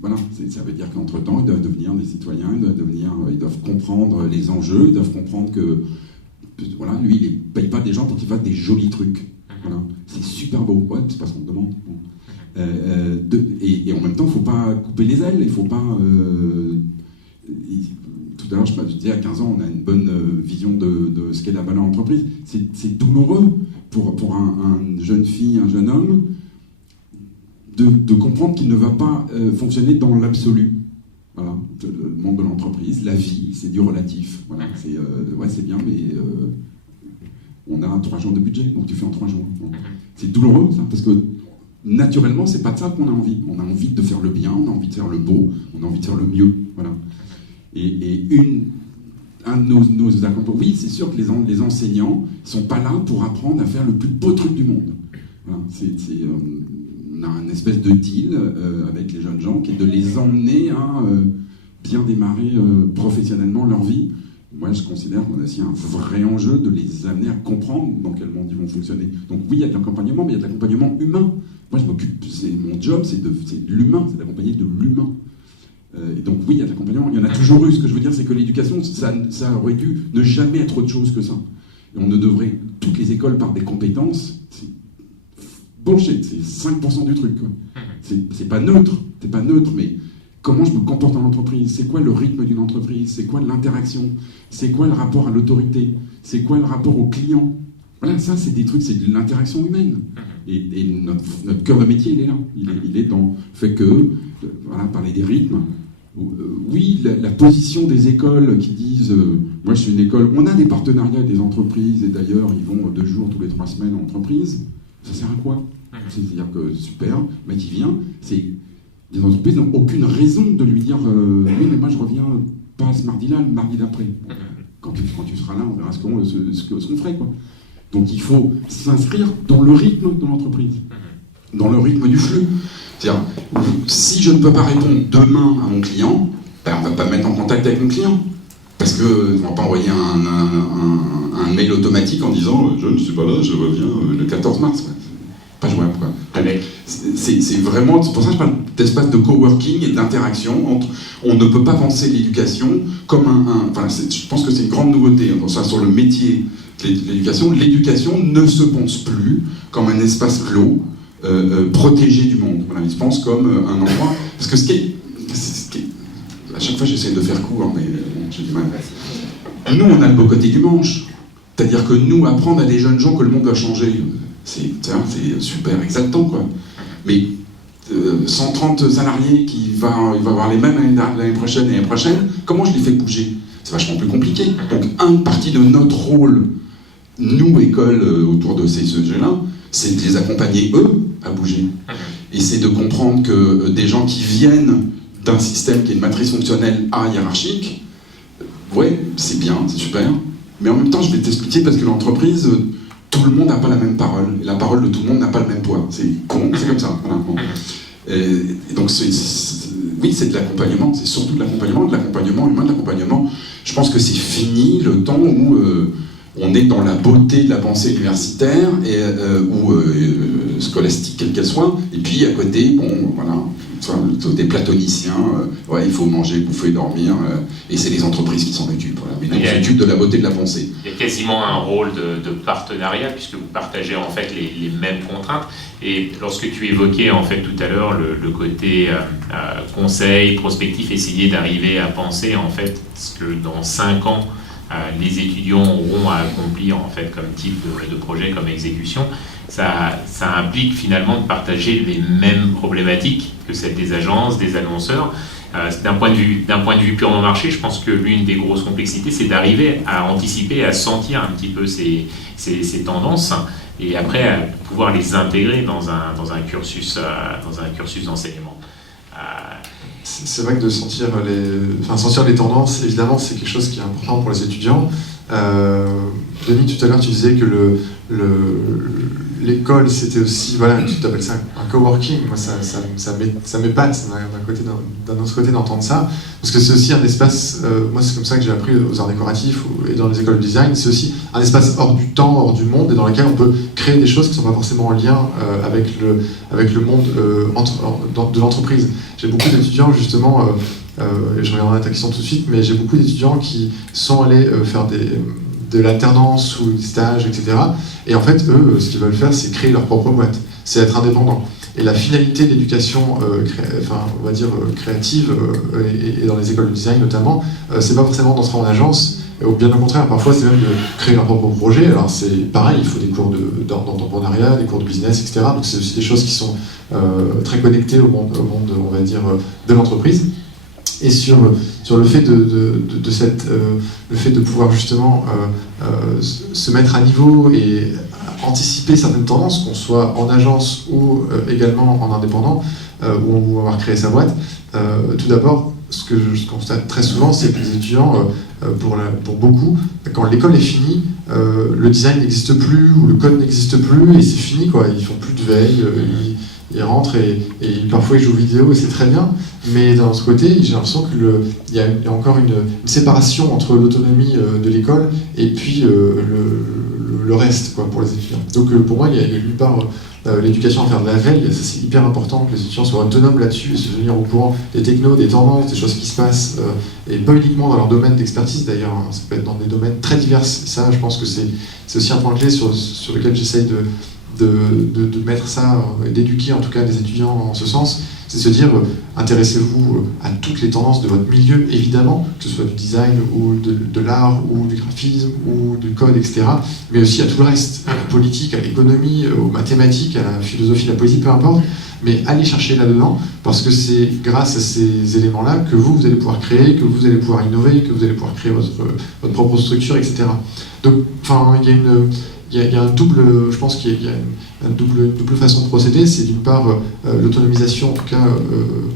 Voilà. Ça veut dire qu'entre-temps, ils doivent devenir des citoyens, ils doivent comprendre les enjeux, ils doivent comprendre que voilà, lui, il ne paye pas des gens pour qu'ils fassent des jolis trucs. Voilà. C'est super beau, ouais, c'est pas ce qu'on demande. Et en même temps, il ne faut pas couper les ailes, il ne faut pas... tout à l'heure, je disais, à 15 ans, on a une bonne vision de ce qu'est la valeur entreprise. C'est douloureux pour une jeune fille, un jeune homme, de comprendre qu'il ne va pas fonctionner dans l'absolu. Voilà. Le monde de l'entreprise, la vie, c'est du relatif. Voilà. C'est bien, mais on a 3 jours de budget, donc tu fais en 3 jours. Bon. C'est douloureux, ça, parce que naturellement, c'est pas de ça qu'on a envie. On a envie de faire le bien, on a envie de faire le beau, on a envie de faire le mieux. Voilà. Et un de nos accompagnants, oui, c'est sûr que les enseignants ne sont pas là pour apprendre à faire le plus beau truc du monde. Voilà, on a une espèce de deal avec les jeunes gens qui est de les emmener à bien démarrer professionnellement leur vie. Moi, je considère qu'on a aussi un vrai enjeu de les amener à comprendre dans quel monde ils vont fonctionner. Donc oui, il y a de l'accompagnement, mais il y a de l'accompagnement humain. Moi, mon job, c'est de l'humain, c'est d'accompagner de l'humain. Et donc oui, il y a de l'accompagnement, il y en a toujours eu. Ce que je veux dire, c'est que l'éducation, ça aurait dû ne jamais être autre chose que ça. Et on ne devrait, toutes les écoles par des compétences, c'est bullshit, c'est 5% du truc. Quoi. C'est pas neutre, mais comment je me comporte en entreprise? C'est quoi le rythme d'une entreprise? C'est quoi l'interaction? C'est quoi le rapport à l'autorité? C'est quoi le rapport au client? Voilà, ça c'est des trucs, c'est de l'interaction humaine. Et notre cœur de métier, il est là. Il est dans le fait que, voilà, parler des rythmes. Oui, la position des écoles qui disent moi je suis une école, on a des partenariats avec des entreprises, et d'ailleurs ils vont 2 jours tous les 3 semaines en entreprise, ça sert à quoi? C'est-à-dire que super, le mec il vient, des entreprises n'ont aucune raison de lui dire oui mais moi je reviens pas ce mardi-là, le mardi d'après. Quand tu seras là, on verra ce qu'on ferait, quoi. Donc il faut s'inscrire dans le rythme de l'entreprise, dans le rythme du flux. C'est-à-dire, si je ne peux pas répondre demain à mon client, ben on ne va pas me mettre en contact avec mon client. Parce qu'on ne va pas envoyer un mail automatique en disant je ne suis pas là, je reviens le 14 mars. Quoi. Pas jouable, quoi. Avec. C'est vraiment, c'est pour ça que je parle d'espace de coworking et d'interaction entre. On ne peut pas penser l'éducation comme enfin, je pense que c'est une grande nouveauté sur le métier de l'éducation. L'éducation ne se pense plus comme un espace clos, protégé du monde. Voilà, il se pense comme un endroit. Parce que ce qui est à chaque fois j'essaie de faire court, mais bon, j'ai du mal. Nous, on a le beau côté du manche. C'est-à-dire que nous, apprendre à des jeunes gens que le monde va changer, c'est super exaltant, quoi. Mais 130 salariés il va avoir les mêmes l'année prochaine et l'année prochaine, comment je les fais bouger? C'est vachement plus compliqué. Donc, une partie de notre rôle, nous, école, autour de ces sujets-là, c'est de les accompagner, eux, à bouger. Et c'est de comprendre que des gens qui viennent d'un système qui est une matrice fonctionnelle hiérarchique, ouais, c'est bien, c'est super. Mais en même temps, je vais t'expliquer parce que l'entreprise, tout le monde n'a pas la même parole. Et la parole de tout le monde n'a pas le même poids. C'est con, c'est comme ça. Voilà. Et donc, oui, c'est de l'accompagnement. C'est surtout de l'accompagnement humain, de l'accompagnement. Je pense que c'est fini le temps où on est dans la beauté de la pensée universitaire ou scolastique, quelle qu'elle soit. Et puis, à côté, bon, voilà. Des platoniciens, ouais, il faut manger, bouffer, dormir, et c'est les entreprises qui s'en occupent. Voilà. Mais nous, on s'occupe de la beauté de la pensée. Il y a quasiment un rôle de partenariat, puisque vous partagez en fait les mêmes contraintes. Et lorsque tu évoquais en fait tout à l'heure le côté conseil, prospectif, essayer d'arriver à penser en fait ce que dans 5 ans, les étudiants auront à accomplir en fait comme type de projet, comme exécution, ça implique finalement de partager les mêmes problématiques que celles des agences, des annonceurs. D'un point de vue purement marché, je pense que l'une des grosses complexités, c'est d'arriver à anticiper, à sentir un petit peu ces tendances et après à pouvoir les intégrer dans un cursus d'enseignement. C'est vrai que de sentir les tendances, évidemment, c'est quelque chose qui est important pour les étudiants. Denis, tout à l'heure, tu disais que l'école, c'était aussi, voilà, tu t'appelles ça un coworking. Moi, ça m'épate d'un autre côté d'entendre ça, parce que c'est aussi un espace, moi c'est comme ça que j'ai appris aux arts décoratifs et dans les écoles de design, c'est aussi un espace hors du temps, hors du monde, et dans lequel on peut créer des choses qui ne sont pas forcément en lien avec le monde de l'entreprise. J'ai beaucoup d'étudiants, justement, je reviendrai à ta question tout de suite, mais j'ai beaucoup d'étudiants qui sont allés faire de l'alternance ou des stages, etc. Et en fait, eux, ce qu'ils veulent faire, c'est créer leur propre boîte, c'est être indépendant. Et la finalité de l'éducation, on va dire créative, et dans les écoles de design notamment, c'est pas forcément d'entrer en agence, ou bien au contraire, parfois c'est même de créer leur propre projet. Alors c'est pareil, il faut des cours d'entrepreneuriat, des cours de business, etc. Donc c'est aussi des choses qui sont très connectées au monde, on va dire, de l'entreprise. Et sur le fait le fait de pouvoir justement se mettre à niveau et anticiper certaines tendances, qu'on soit en agence ou également en indépendant, ou avoir créé sa boîte. Tout d'abord, ce que je constate très souvent, c'est que les étudiants, pour beaucoup, quand l'école est finie, le design n'existe plus, ou le code n'existe plus, et c'est fini, quoi. Ils font plus de veille, ils rentrent et parfois ils jouent aux vidéos et c'est très bien, mais d'un autre côté, j'ai l'impression qu'il y a encore une séparation entre l'autonomie de l'école et puis le reste, quoi, pour les étudiants. Donc pour moi, il y a d'une part l'éducation à faire de la veille, ça c'est hyper important que les étudiants soient autonomes là-dessus, se tenir au courant des technos, des tendances, des choses qui se passent, et pas uniquement dans leur domaine d'expertise d'ailleurs, hein, ça peut être dans des domaines très divers. Ça, je pense que c'est aussi un point clé sur lequel j'essaye de mettre ça, d'éduquer en tout cas des étudiants en ce sens, c'est de se dire intéressez-vous à toutes les tendances de votre milieu, évidemment, que ce soit du design ou de l'art ou du graphisme ou du code, etc., mais aussi à tout le reste, à la politique, à l'économie, aux mathématiques, à la philosophie, à la poésie, peu importe, mais allez chercher là-dedans, parce que c'est grâce à ces éléments-là que vous allez pouvoir créer, que vous allez pouvoir innover, que vous allez pouvoir créer votre propre structure, etc. Donc, enfin, il y a un double, je pense qu'il y a une double façon de procéder. C'est d'une part l'autonomisation, en tout cas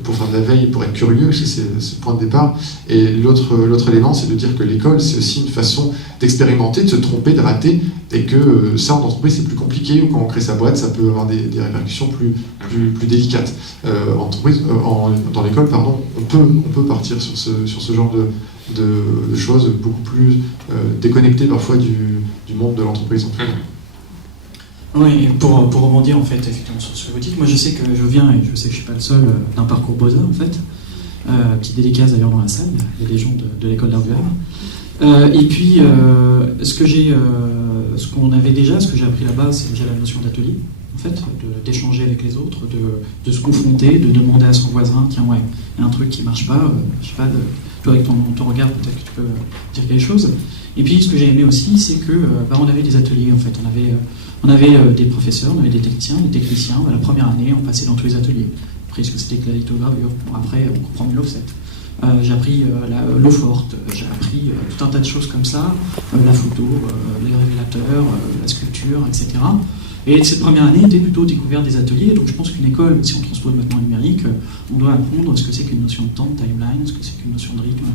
pour faire de la veille, pour être curieux, c'est le point de départ. Et l'autre élément, c'est de dire que l'école, c'est aussi une façon d'expérimenter, de se tromper, de rater, et que ça, en entreprise, c'est plus compliqué, ou quand on crée sa boîte, ça peut avoir des répercussions plus délicates. Dans l'école, pardon, on peut partir sur ce genre de choses beaucoup plus déconnectées parfois du monde de l'entreprise. En tout cas. Oui, pour rebondir en fait effectivement sur ce que vous dites, moi je sais que je viens, et je sais que je ne suis pas le seul, d'un parcours Beaux-Arts en fait. Petite dédicace d'ailleurs dans la salle, il y a des gens de l'école d'art du Havre. Et puis, ce qu'on avait déjà, ce que j'ai appris là-bas, c'est déjà la notion d'atelier, en fait, d'échanger avec les autres, de se confronter, de demander à son voisin, tiens, ouais, il y a un truc qui marche pas, je sais pas, toi avec ton regard, peut-être que tu peux dire quelque chose. Et puis, ce que j'ai aimé aussi, c'est que on avait des ateliers, en fait, on avait des professeurs, on avait des techniciens, la première année, on passait dans tous les ateliers. Après, ce que c'était que la lithogravure. Bon, après, on comprend mieux l'offset. J'ai appris l'eau forte, j'ai appris tout un tas de choses comme ça, la photo, les révélateurs, la sculpture, etc. Et cette première année était plutôt découverte des ateliers, donc je pense qu'une école, si on transpose maintenant au numérique, on doit apprendre ce que c'est qu'une notion de temps, de timeline, ce que c'est qu'une notion de rythme,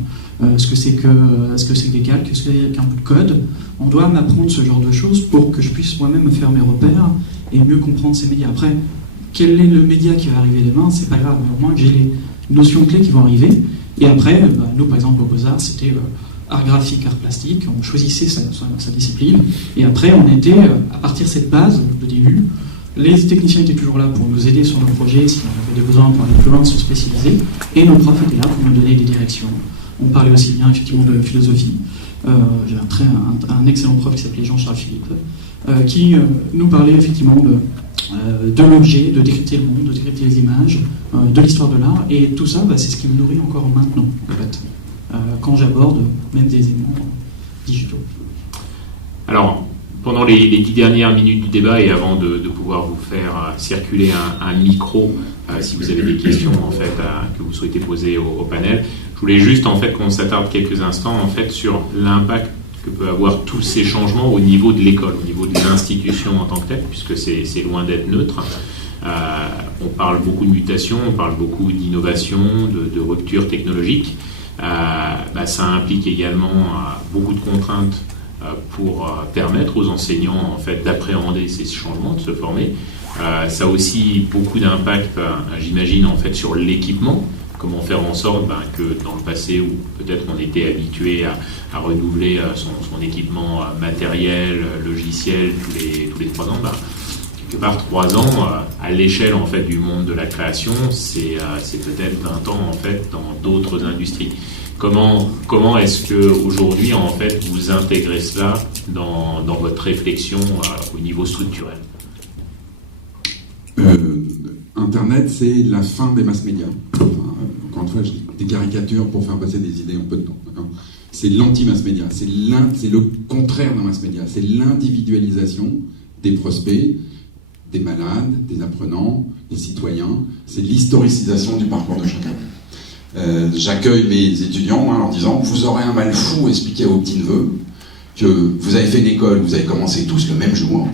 ce que c'est que des calques, ce que c'est qu'un bout de code. On doit m'apprendre ce genre de choses pour que je puisse moi-même me faire mes repères et mieux comprendre ces médias. Après, quel est le média qui va arriver demain, c'est pas grave, mais au moins que j'ai les notions clés qui vont arriver. Et après, nous, par exemple, au Beaux-Arts, c'était art graphique, art plastique, on choisissait sa discipline, et après, on était, à partir de cette base, de début, les techniciens étaient toujours là pour nous aider sur nos projets, si on avait des besoins pour aller plus loin, de se spécialiser, et nos profs étaient là pour nous donner des directions. On parlait aussi bien, effectivement, de philosophie. J'avais un excellent prof qui s'appelait Jean-Charles Philippe, qui nous parlait effectivement de l'objet, de décrypter le monde, de décrypter les images, de l'histoire de l'art, et tout ça, c'est ce qui me nourrit encore maintenant, en fait, quand j'aborde même des éléments digitaux. Alors, pendant les 10 dernières minutes du débat, et avant de pouvoir vous faire circuler un micro, si vous avez des questions en fait, que vous souhaitez poser au panel, je voulais juste en fait qu'on s'attarde quelques instants en fait sur l'impact que peuvent avoir tous ces changements au niveau de l'école, au niveau de l'institution en tant que telle, puisque c'est loin d'être neutre. On parle beaucoup de mutation, on parle beaucoup d'innovation, de rupture technologique. Ça implique également beaucoup de contraintes pour permettre aux enseignants en fait, d'appréhender ces changements, de se former. Ça a aussi beaucoup d'impact, j'imagine, en fait, sur l'équipement. Comment faire en sorte que dans le passé, où peut-être on était habitué à renouveler son équipement matériel, logiciel tous les 3 ans, quelque part 3 ans à l'échelle en fait du monde de la création, c'est peut-être 20 ans en fait dans d'autres industries. Comment est-ce que aujourd'hui en fait vous intégrez cela dans votre réflexion au niveau structurel? Internet, c'est la fin des masses médias. Encore une fois, je dis des caricatures pour faire passer des idées en peu de temps. C'est l'anti-mass média, c'est le contraire d'un mass média, c'est l'individualisation des prospects, des malades, des apprenants, des citoyens, c'est l'historicisation du parcours de chacun. J'accueille mes étudiants en leur disant, vous aurez un mal fou à expliquer à vos petits-neveux que vous avez fait une école, vous avez commencé tous le même jour,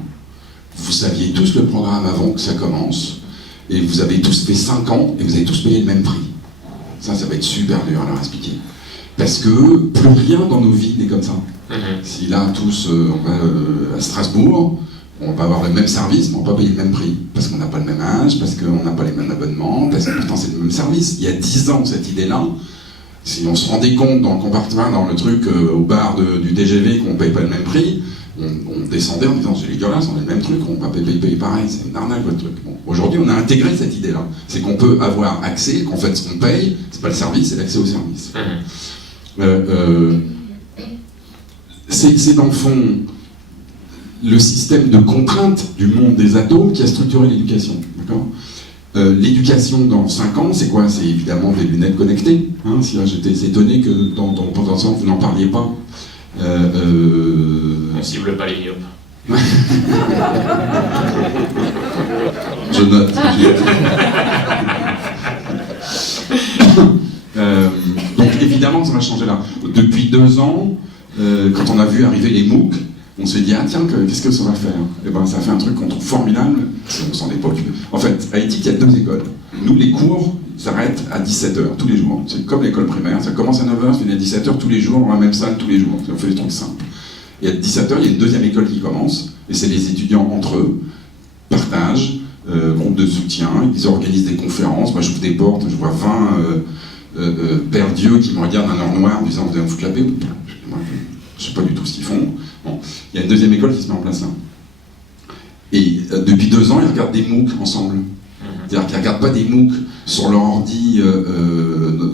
vous saviez tous le programme avant que ça commence, et vous avez tous fait 5 ans, et vous avez tous payé le même prix. Ça va être super dur à leur expliquer. Parce que plus rien dans nos vies n'est comme ça. Si là, tous, on va à Strasbourg, on va avoir le même service, mais on va pas payer le même prix. Parce qu'on n'a pas le même âge, parce qu'on n'a pas les mêmes abonnements, parce que pourtant c'est le même service. Il y a 10 ans, cette idée-là, si on se rendait compte dans le compartiment, dans le truc, au bar du TGV, qu'on ne paye pas le même prix, on descendait en disant c'est dégueulasse, on a le même truc, on ne va pas payer pareil, c'est une arnaque votre truc. Bon, aujourd'hui, on a intégré cette idée-là. C'est qu'on peut avoir accès, qu'en fait, ce qu'on paye, c'est pas le service, c'est l'accès au service. C'est dans le fond le système de contraintes du monde des ados qui a structuré l'éducation. L'éducation dans 5 ans, c'est quoi? C'est évidemment des lunettes connectées. Si j'étais étonné que pendant ce temps, vous n'en parliez pas. On cible pas les myopes. Je note. Donc évidemment, ça va changer là. Depuis 2 ans, quand on a vu arriver les MOOC, on s'est dit, ah tiens, qu'est-ce que ça va faire? Et ben, ça fait un truc qu'on trouve formidable, on s'en est pas occupé. En fait, à Éthique, il y a 2 écoles. Nous, les cours s'arrêtent à 17h, tous les jours. C'est comme l'école primaire, ça commence à 9h, ça finit à 17h tous les jours, dans la même salle tous les jours. On fait des trucs simples. Et à 17h, il y a une 2e école qui commence, et c'est les étudiants entre eux, partagent, groupe de soutien, ils organisent des conférences. Moi, j'ouvre des portes, je vois 20 pères dieux qui me regardent d'un heure noir en disant, vous allez me foutre la paix? Moi, je ne sais pas du tout ce qu'ils font. Bon. Il y a une 2e école qui se met en place là. Et depuis 2 ans, ils regardent des MOOC ensemble. C'est-à-dire qu'ils ne regardent pas des MOOC sur leur ordi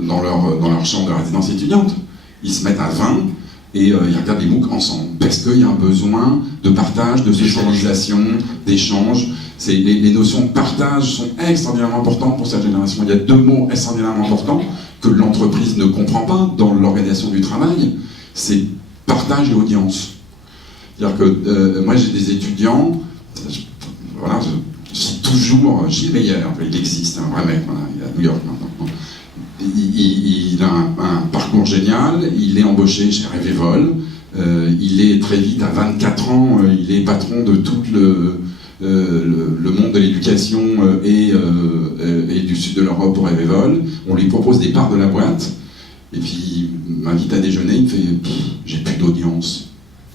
dans leur chambre de résidence étudiante. Ils se mettent à 20 et ils regardent les MOOC ensemble. Parce qu'il y a un besoin de partage, de socialisation, d'échange. Les notions de partage sont extraordinairement importantes pour cette génération. Il y a 2 mots extraordinairement importants que l'entreprise ne comprend pas dans l'organisation du travail. C'est partage et audience. C'est-à-dire que moi j'ai des étudiants, voilà, je suis toujours Gilles Meyer, il existe, un vrai mec, voilà, il est à New York maintenant. Il a un parcours génial, il est embauché chez Revevol, il est très vite, à 24 ans, il est patron de tout le monde de l'éducation et du sud de l'Europe pour Revevol. On lui propose des parts de la boîte, et puis il m'invite à déjeuner, il me fait « j'ai plus d'audience ».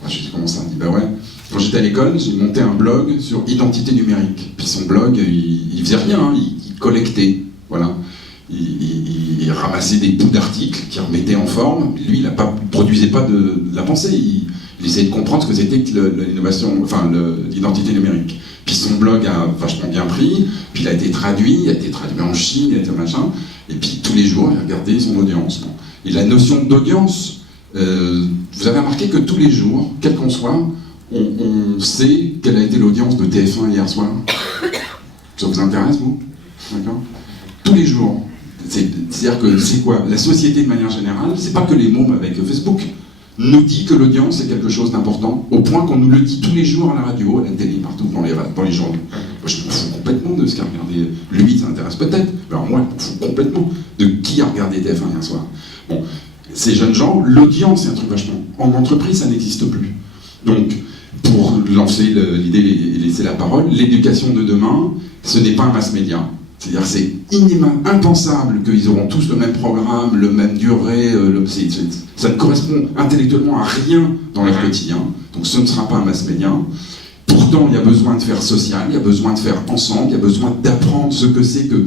Je dis « comment ça ?» Il dit « bah ouais, quand j'étais à l'école, j'ai monté un blog sur identité numérique. Puis son blog, il faisait rien, hein, il collectait, voilà. Il ramassait des bouts d'articles qu'il remettait en forme. Lui, il produisait pas de la pensée. Il essayait de comprendre ce que c'était que l'innovation, enfin l'identité numérique. Puis son blog a vachement bien pris. Puis il a été traduit en Chine, il a été machin. Et puis tous les jours, il regardait son audience. Bon. Et la notion d'audience, vous avez remarqué que tous les jours, quel qu'on soit, on sait quelle a été l'audience de TF1 hier soir. Ça vous intéresse, vous? D'accord? Tous les jours. C'est-à-dire que c'est quoi? La société de manière générale, c'est pas que les mômes avec Facebook, nous dit que l'audience est quelque chose d'important, au point qu'on nous le dit tous les jours à la radio, à la télé, partout, dans les journaux. Moi, je m'en fous complètement de ce qu'a regardé. Lui, ça intéresse peut-être, mais alors moi, je m'en fous complètement de qui a regardé TF1 hier soir. Bon, ces jeunes gens, l'audience, c'est un truc vachement. En entreprise, ça n'existe plus. Donc, pour lancer l'idée et laisser la parole, l'éducation de demain, ce n'est pas un mass média. C'est-à-dire c'est impensable qu'ils auront tous le même programme, le même durée, ça ne correspond intellectuellement à rien dans leur quotidien, donc ce ne sera pas un mass média. Pourtant, il y a besoin de faire social, il y a besoin de faire ensemble, il y a besoin d'apprendre ce que c'est que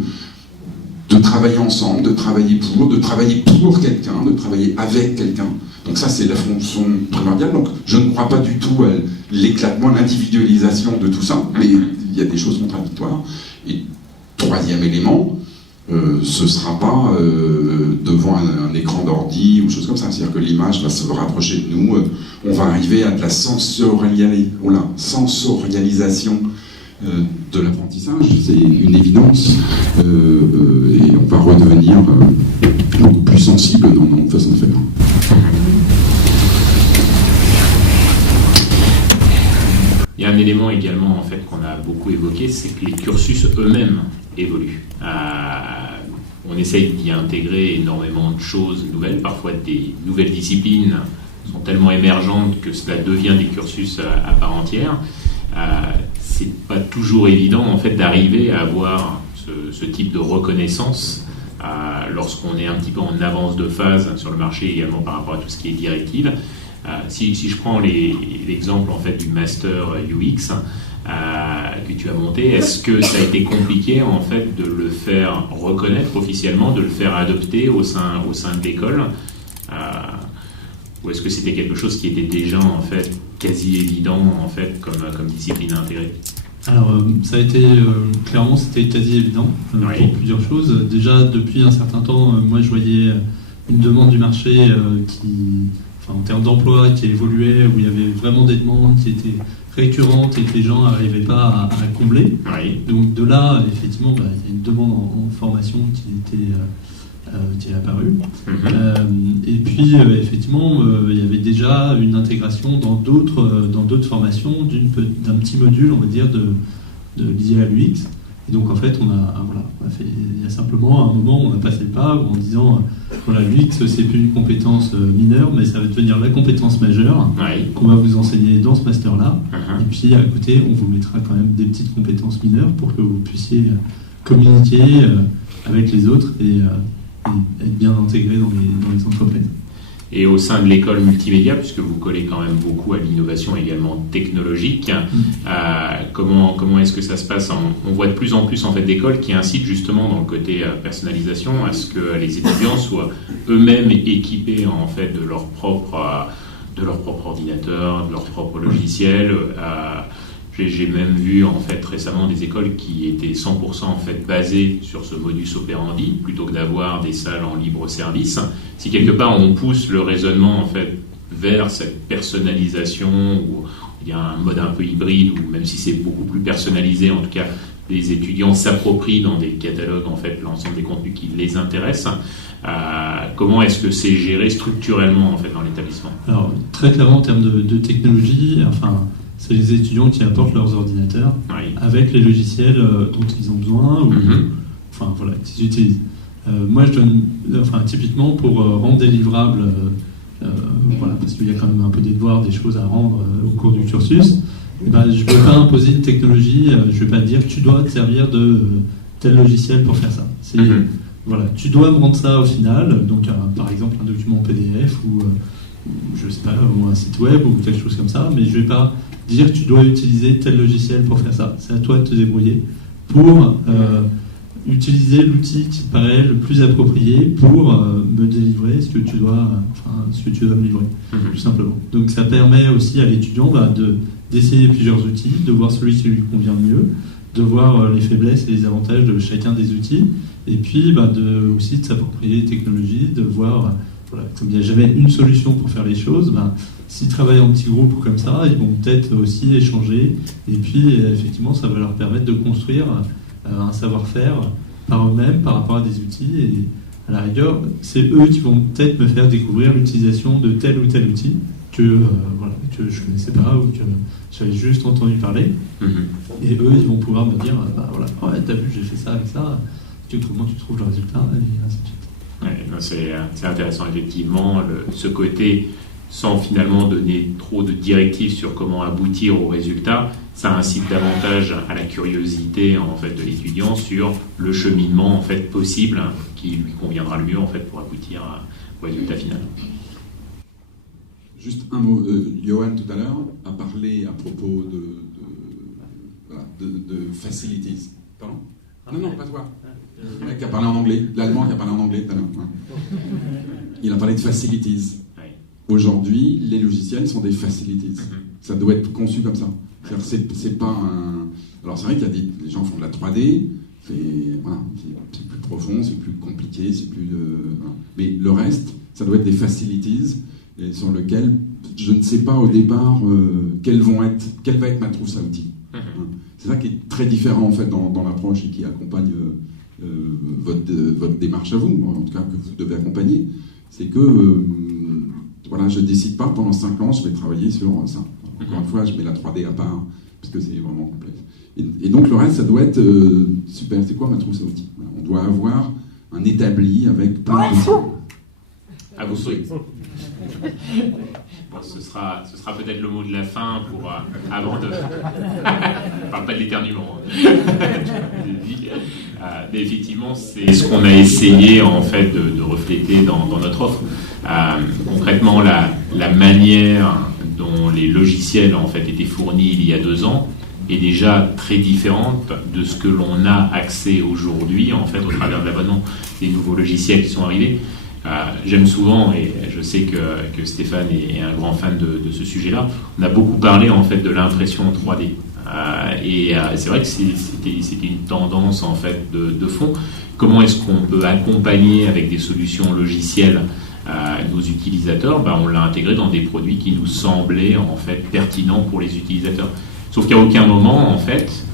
de travailler ensemble, de travailler pour quelqu'un, de travailler avec quelqu'un. Donc ça, c'est la fonction primordiale. Donc je ne crois pas du tout à l'éclatement, l'individualisation de tout ça, mais il y a des choses contradictoires. Et troisième élément, ce ne sera pas devant un écran d'ordi ou chose comme ça. C'est-à-dire que l'image va se rapprocher de nous. On va arriver à de la sensorialisation de l'apprentissage. C'est une évidence. Et on va redevenir beaucoup plus sensible dans notre façon de faire. Il y a un élément également en fait qu'on a beaucoup évoqué, c'est que les cursus eux-mêmes évoluent. On essaye d'y intégrer énormément de choses nouvelles, parfois des nouvelles disciplines sont tellement émergentes que cela devient des cursus à part entière. C'est pas toujours évident en fait d'arriver à avoir ce type de reconnaissance lorsqu'on est un petit peu en avance de phase sur le marché également par rapport à tout ce qui est directive. Si je prends l'exemple en fait du master UX que tu as monté, est-ce que ça a été compliqué en fait de le faire reconnaître officiellement, de le faire adopter au sein de l'école, ou est-ce que c'était quelque chose qui était déjà en fait quasi évident en fait comme discipline à intégrer? Alors ça a été clairement c'était quasi évident pour plusieurs choses. Déjà depuis un certain temps, moi je voyais une demande du marché en termes d'emploi qui évoluait, où il y avait vraiment des demandes qui étaient récurrentes et que les gens n'arrivaient pas à combler. Oui. Donc de là, effectivement, il y a une demande en formation qui est apparue. Et puis, effectivement, il y avait déjà une intégration dans d'autres formations d'un petit module, on va dire, lié à l'UX. Et donc, en fait, on a fait, il y a simplement un moment où on a passé le pas en disant, voilà, l'UX, c'est plus une compétence mineure, mais ça va devenir la compétence majeure qu'on va vous enseigner dans ce master-là. Et puis, à côté, on vous mettra quand même des petites compétences mineures pour que vous puissiez communiquer avec les autres et être bien intégré dans les entreprises. Et au sein de l'école multimédia, puisque vous collez quand même beaucoup à l'innovation également technologique, comment est-ce que ça se passe? On voit de plus en plus en fait d'écoles qui incitent justement dans le côté personnalisation à ce que les étudiants soient eux-mêmes équipés en fait de leur propre ordinateur, de leur propre logiciel. J'ai même vu en fait récemment des écoles qui étaient 100% en fait basées sur ce modus operandi plutôt que d'avoir des salles en libre service. Si quelque part on pousse le raisonnement en fait vers cette personnalisation ou il y a un mode un peu hybride ou même si c'est beaucoup plus personnalisé, en tout cas les étudiants s'approprient dans des catalogues en fait l'ensemble des contenus qui les intéressent. Comment est-ce que c'est géré structurellement en fait dans l'établissement? Alors très clairement en termes de technologie, enfin c'est les étudiants qui apportent leurs ordinateurs avec les logiciels dont ils ont besoin ou enfin voilà qu'ils utilisent. Moi je donne typiquement pour rendre des livrables voilà parce qu'il y a quand même un peu des devoirs, des choses à rendre au cours du cursus. Je ne vais pas imposer une technologie, je ne vais pas dire tu dois te servir de tel logiciel pour faire ça. Voilà, tu dois me rendre ça au final, donc par exemple un document PDF ou je sais pas, ou un site web ou quelque chose comme ça, mais je ne vais pas dire tu dois utiliser tel logiciel pour faire ça. C'est à toi de te débrouiller pour utiliser l'outil qui te paraît le plus approprié pour me délivrer ce que tu dois me livrer, tout simplement. Donc ça permet aussi à l'étudiant d'essayer plusieurs outils, de voir celui qui lui convient le mieux, de voir les faiblesses et les avantages de chacun des outils, et puis aussi de s'approprier les technologies, de voir, comme il n'y a jamais une solution pour faire les choses, s'ils travaillent en petits groupes ou comme ça, ils vont peut-être aussi échanger, et puis effectivement ça va leur permettre de construire un savoir-faire par eux-mêmes par rapport à des outils, et à la rigueur, c'est eux qui vont peut-être me faire découvrir l'utilisation de tel ou tel outil que je ne connaissais pas ou que j'avais juste entendu parler. Et eux, ils vont pouvoir me dire t'as vu, j'ai fait ça avec ça, comment tu trouves le résultat, et ainsi de suite. C'est intéressant, effectivement, ce côté, sans finalement donner trop de directives sur comment aboutir au résultat, ça incite davantage à la curiosité en fait, de l'étudiant sur le cheminement en fait, possible qui lui conviendra le mieux en fait, pour aboutir au résultat final. Juste un mot, Johan tout à l'heure a parlé à propos de facilities. Pardon ? Non, pas toi. Le mec qui a parlé en anglais, l'allemand qui a parlé en anglais tout à l'heure. Il a parlé de facilities. Aujourd'hui, les logiciels sont des facilities. Ça doit être conçu comme ça. C'est pas un... Alors c'est vrai qu'il y a les gens font de la 3D, c'est plus profond, c'est plus compliqué, c'est plus... Mais le reste, ça doit être des facilities et sur lequel je ne sais pas au départ quelle va être ma trousse à outils. C'est ça qui est très différent en fait dans l'approche et qui accompagne votre démarche à vous, en tout cas que vous devez accompagner. C'est que je décide pas pendant 5 ans je vais travailler sur ça. Encore une fois, je mets la 3D à part parce que c'est vraiment complexe. Et donc le reste, ça doit être super. C'est quoi ma trousse à outils ? On doit avoir un établi avec plein de... À vos souhaits. Bon, ce sera peut-être le mot de la fin pour avant de. Je parle pas de l'éternuement. Mais effectivement, c'est ce qu'on a essayé en fait de refléter dans notre offre. Concrètement, la manière dont les logiciels en fait étaient fournis il y a 2 ans est déjà très différente de ce que l'on a accès aujourd'hui en fait au travers de l'abonnement des nouveaux logiciels qui sont arrivés. J'aime souvent, et je sais que Stéphane est un grand fan de ce sujet-là, on a beaucoup parlé en fait de l'impression 3D. Et c'est vrai que c'était une tendance en fait de fond. Comment est-ce qu'on peut accompagner avec des solutions logicielles nos utilisateurs? On l'a intégré dans des produits qui nous semblaient en fait pertinents pour les utilisateurs. Sauf qu'à aucun moment en fait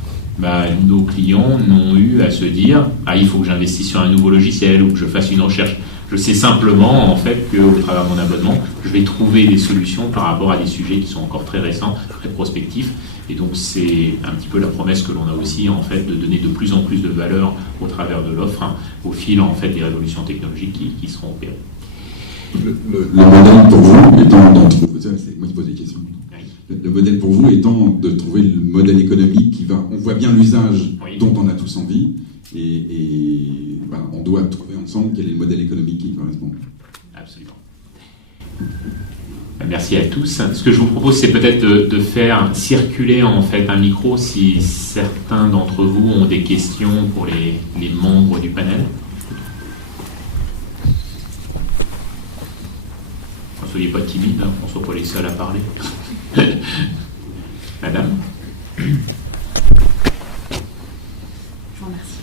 nos clients n'ont eu à se dire il faut que j'investisse sur un nouveau logiciel ou que je fasse une recherche. Je sais simplement en fait qu'au travers de mon abonnement, je vais trouver des solutions par rapport à des sujets qui sont encore très récents, très prospectifs. Et donc c'est un petit peu la promesse que l'on a aussi en fait de donner de plus en plus de valeur au travers de l'offre au fil en fait des révolutions technologiques qui seront opérées. Le modèle pour vous étant d'en trouver, c'est moi qui pose des questions. Le modèle pour vous étant de trouver le modèle économique qui va, on voit bien l'usage dont on a tous envie, et on doit trouver ensemble quel est le modèle économique qui correspond. Absolument. Merci à tous. Ce que je vous propose, c'est peut-être de faire circuler en fait un micro si certains d'entre vous ont des questions pour les membres du panel. Ne soyez pas timide, on ne soit pas les seuls à parler. Madame ? Je vous remercie.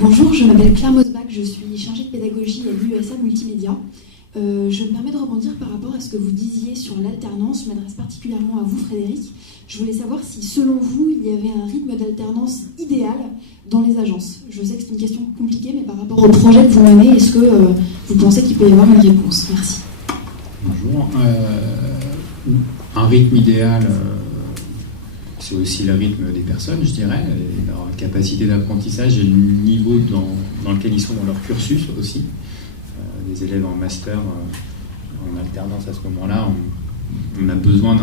Bonjour, je m'appelle Claire Mosbach, je suis chargée de pédagogie à l'UESA Multimédia. Je me permets de rebondir par rapport à ce que vous disiez sur l'alternance. Je m'adresse particulièrement à vous, Frédéric. Je voulais savoir si, selon vous, il y avait un rythme d'alternance idéal dans les agences. Je sais que c'est une question compliquée, mais par rapport au projet que vous menez, est-ce que vous pensez qu'il peut y avoir une réponse? Merci. Bonjour. Un rythme idéal, c'est aussi le rythme des personnes, je dirais, et leur capacité d'apprentissage et le niveau dans lequel ils sont dans leur cursus aussi. Les élèves en master, en alternance à ce moment-là, on a besoin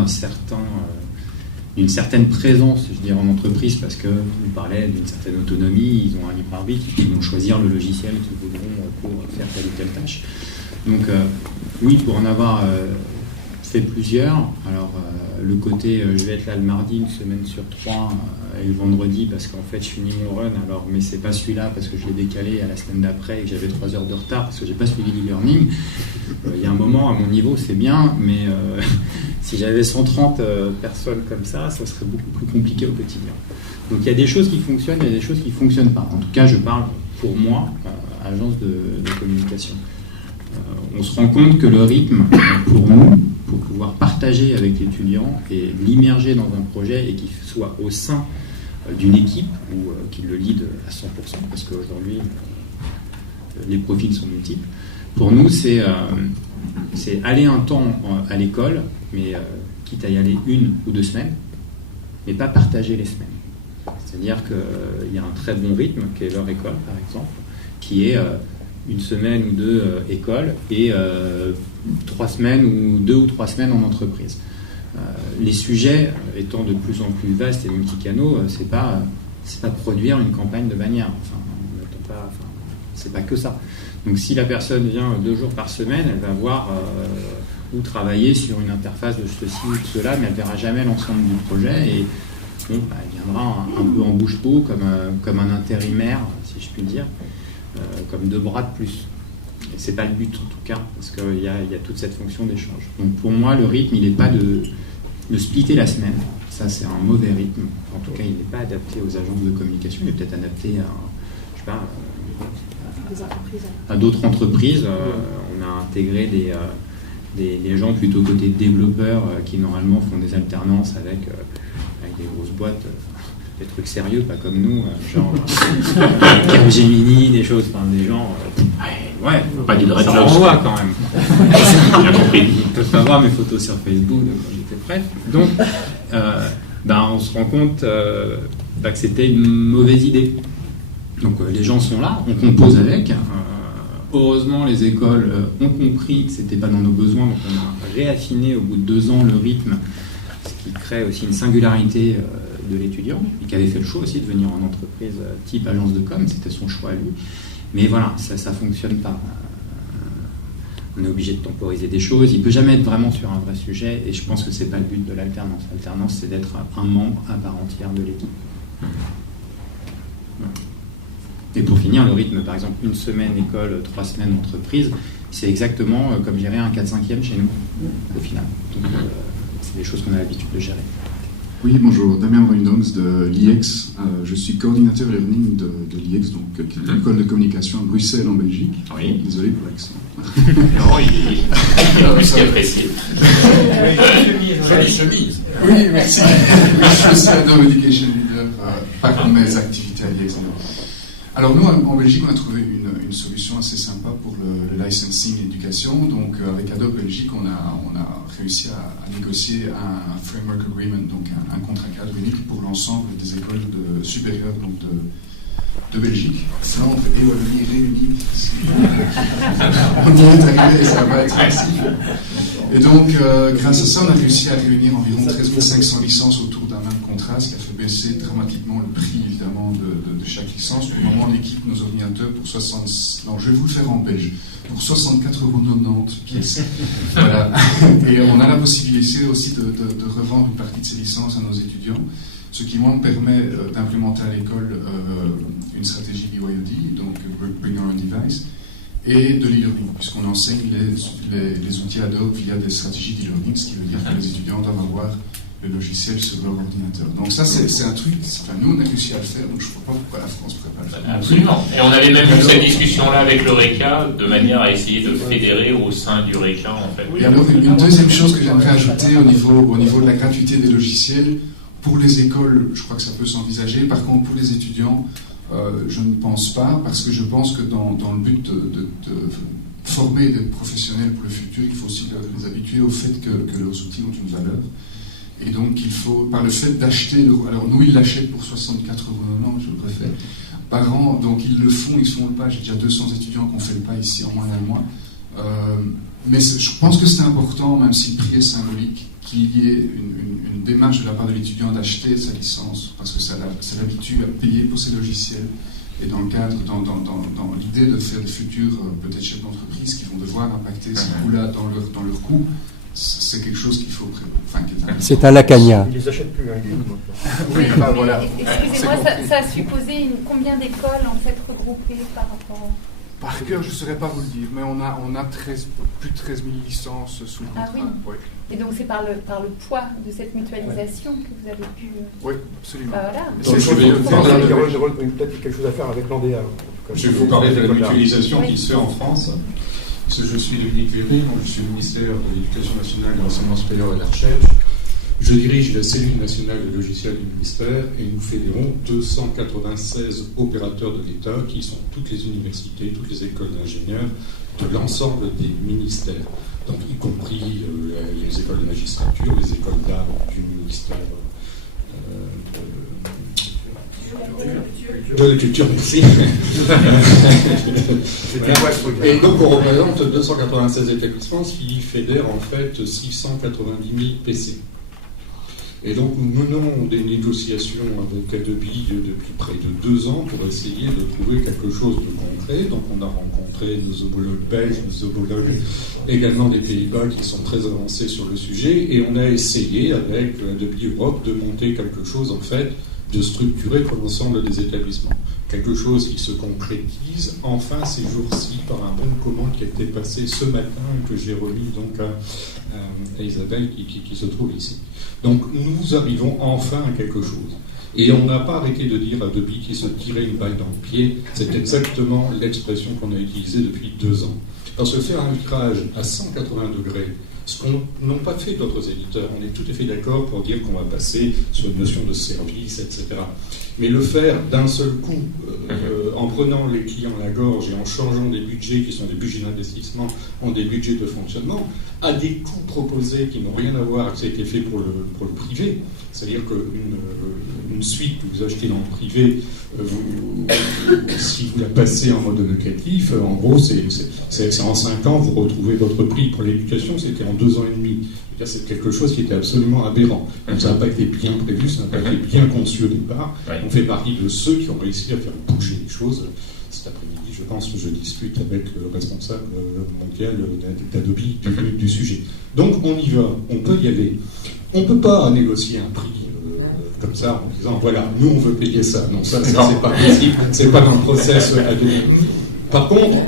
d'une certaine présence, je dirais, en entreprise, parce que vous parlez d'une certaine autonomie, ils ont un libre arbitre, ils vont choisir le logiciel qu'ils voudront pour faire telle ou telle tâche. Donc oui, pour en avoir fait plusieurs, alors le côté je vais être là le mardi une semaine sur 3 et le vendredi parce qu'en fait je finis mon run, alors mais c'est pas celui-là parce que je l'ai décalé à la semaine d'après et que j'avais 3 heures de retard parce que j'ai pas suivi l'e-learning. Il y a un moment, à mon niveau c'est bien, mais si j'avais 130 personnes comme ça serait beaucoup plus compliqué au quotidien. Donc il y a des choses qui fonctionnent, il y a des choses qui fonctionnent pas. En tout cas je parle pour moi, agence de communication. On se rend compte que le rythme, pour nous, pour pouvoir partager avec l'étudiant et l'immerger dans un projet et qu'il soit au sein d'une équipe ou qu'il le lead à 100%, parce qu'aujourd'hui, les profils sont multiples. Pour nous, c'est aller un temps à l'école, mais quitte à y aller 1 ou 2 semaines, mais pas partager les semaines. C'est-à-dire qu'il y a un très bon rythme, qui est leur école, par exemple, qui est... 1 semaine ou 2 école et 3 semaines ou 2 ou 3 semaines en entreprise. Les sujets étant de plus en plus vastes et multicanaux, c'est pas produire une campagne de bannière. C'est pas que ça. Donc si la personne vient 2 jours par semaine, elle va voir ou travailler sur une interface de ceci ou de cela, mais elle verra jamais l'ensemble du projet et elle viendra un peu en bouche-trou comme un intérimaire, si je puis dire. Comme 2 bras de plus. Et c'est pas le but en tout cas, parce qu'il y a toute cette fonction d'échange. Donc pour moi, le rythme, il n'est pas de splitter la semaine. Ça, c'est un mauvais rythme. En tout cas, il n'est pas adapté aux agences de communication. Il est peut-être adapté à d'autres entreprises. On a intégré des gens plutôt côté développeurs qui normalement font des alternances avec des grosses boîtes. Des trucs sérieux, pas comme nous, genre Capgemini, des choses, enfin des gens. Pas du dreadlock. Ça renvoie quand même. Bien compris. Ils ne peuvent pas voir mes photos sur Facebook quand j'étais prêt. Donc, on se rend compte que c'était une mauvaise idée. Donc, les gens sont là, on compose avec. Heureusement, les écoles ont compris que c'était pas dans nos besoins, donc on a réaffiné au bout de 2 ans le rythme, ce qui crée aussi une singularité de l'étudiant, et qui avait fait le choix aussi de venir en entreprise type agence de com, c'était son choix à lui. Mais voilà, ça fonctionne pas. On est obligé de temporiser des choses, il peut jamais être vraiment sur un vrai sujet, et je pense que c'est pas le but de l'alternance. L'alternance, c'est d'être un membre à part entière de l'équipe. Et pour finir, le rythme, par exemple, 1 semaine école, 3 semaines entreprise, c'est exactement comme gérer un 4/5e chez nous, au final. Donc, c'est des choses qu'on a l'habitude de gérer. Oui, bonjour, Damien Roynongs de l'IEX. Je suis coordinateur learning de l'IEX, donc l'école de communication à Bruxelles en Belgique. Oui. Désolé pour l'accent. Non, il est plus qu'apprécié. Jolie chemise. Oui, merci. Je suis Adobe Education Leader, pas comme mes activités à l'IEX. Alors nous, en Belgique, on a trouvé une solution assez sympa pour le licensing éducation. Donc avec Adobe Belgique, on a réussi à négocier un framework agreement, donc un contrat cadre unique pour l'ensemble des écoles supérieures donc de Belgique. Flandre et Wallonie réunis. On y est arrivé et ça va être facile. Et donc, grâce à ça, on a réussi à réunir environ 13 500 licences autour d'un même contrat, ce qui a fait baisser dramatiquement le prix, évidemment, de chaque licence. Pour le moment, on équipe nos ordinateurs pour 60... Non, je vais vous le faire en belge. Pour 64,90 € pièces. Voilà. Et on a la possibilité aussi de revendre une partie de ces licences à nos étudiants, ce qui, moi, me permet d'implémenter à l'école une stratégie BYOD, donc Bring Your Own Device, et de l'e-learning, puisqu'on enseigne les outils Adobe via des stratégies d'e-learning, ce qui veut dire que les étudiants doivent avoir le logiciel sur leur ordinateur. Donc ça, c'est un truc, nous on a réussi à le faire, donc je ne vois pas pourquoi la France ne pourrait pas le faire. Absolument. Et on avait même eu cette discussion-là avec le RECA, de manière à essayer de fédérer au sein du RECA, en fait. Et alors, une deuxième chose que j'aimerais ajouter au niveau de la gratuité des logiciels, pour les écoles, je crois que ça peut s'envisager. Par contre, pour les étudiants, je ne pense pas, parce que je pense que dans le but de former et d'être professionnels pour le futur, il faut aussi les habituer au fait que leurs outils ont une valeur. Et donc, il faut, par le fait d'acheter, alors nous, ils l'achètent pour 64 €, je le préfère, par an, donc ils le font, ils font le pas. J'ai déjà 200 étudiants qui ont fait le pas ici en moins d'un mois. Mais je pense que c'est important, même si le prix est symbolique, qu'il y ait une démarche de la part de l'étudiant d'acheter sa licence, parce que ça l'habitue à payer pour ses logiciels. Et dans le cadre, dans l'idée de faire des futurs, peut-être chefs d'entreprise, qui vont devoir impacter ces coûts-là dans leur coût, c'est quelque chose qu'il faut prévoir. C'est un lacanien. Ils les achètent plus, hein, oui, bah, voilà. Excusez-moi, ça a supposé combien d'écoles en fait regroupées par rapport... Par cœur, je ne saurais pas vous le dire, mais on a plus de 13 000 licences sous le contrat. Ah oui. Oui. Et donc c'est par le poids de cette mutualisation que vous avez pu... Oui, absolument. Bah voilà. Peut-être quelque chose à faire avec l'ANDEA. Je vais vous parler de la mutualisation qui se fait en France. Parce que je suis Dominique Véry, je suis le ministère de l'Éducation nationale, de l'enseignement supérieur et de la recherche. Je dirige la cellule nationale de logiciels du ministère et nous fédérons 296 opérateurs de l'État qui sont toutes les universités, toutes les écoles d'ingénieurs de l'ensemble des ministères, donc y compris les écoles de magistrature, les écoles d'art du ministère de la culture, merci. Et donc on représente 296 établissements qui fédèrent en fait 690 000 PC. Et donc nous menons des négociations avec Adobe depuis près de 2 ans pour essayer de trouver quelque chose de concret. Donc on a rencontré nos homologues belges, nos homologues également des Pays-Bas qui sont très avancés sur le sujet, et on a essayé avec Adobe Europe de monter quelque chose en fait de structurer pour l'ensemble des établissements. Quelque chose qui se concrétise enfin ces jours-ci par un bon de commande qui a été passé ce matin et que j'ai remis donc à Isabelle qui se trouve ici. Donc nous arrivons enfin à quelque chose. Et on n'a pas arrêté de dire à Adobe qui se tirait une balle dans le pied. C'est exactement l'expression qu'on a utilisée depuis 2 ans. Parce que faire un virage à 180 degrés, ce n'ont pas fait d'autres éditeurs, on est tout à fait d'accord pour dire qu'on va passer sur une notion de service, etc. Mais le faire d'un seul coup, en prenant les clients à la gorge et en changeant des budgets qui sont des budgets d'investissement en des budgets de fonctionnement, à des coûts proposés qui n'ont rien à voir avec ce qui a été fait pour le privé. C'est-à-dire qu'une suite que vous achetez dans le privé, si vous la passez en mode locatif, en gros, c'est en 5 ans, vous retrouvez votre prix. Pour l'éducation, c'était en 2 ans et demi. C'est quelque chose qui était absolument aberrant. Donc ça n'a pas été bien prévu, ça n'a pas été bien conçu au départ. On fait partie de ceux qui ont réussi à faire bouger les choses. Cet après-midi, je pense que je discute avec le responsable mondial d'Adobe du sujet. Donc on y va, on peut y aller. On ne peut pas négocier un prix comme ça en disant voilà, nous on veut payer ça. Non, ça c'est pas possible, c'est pas dans le process Adobe. Par contre,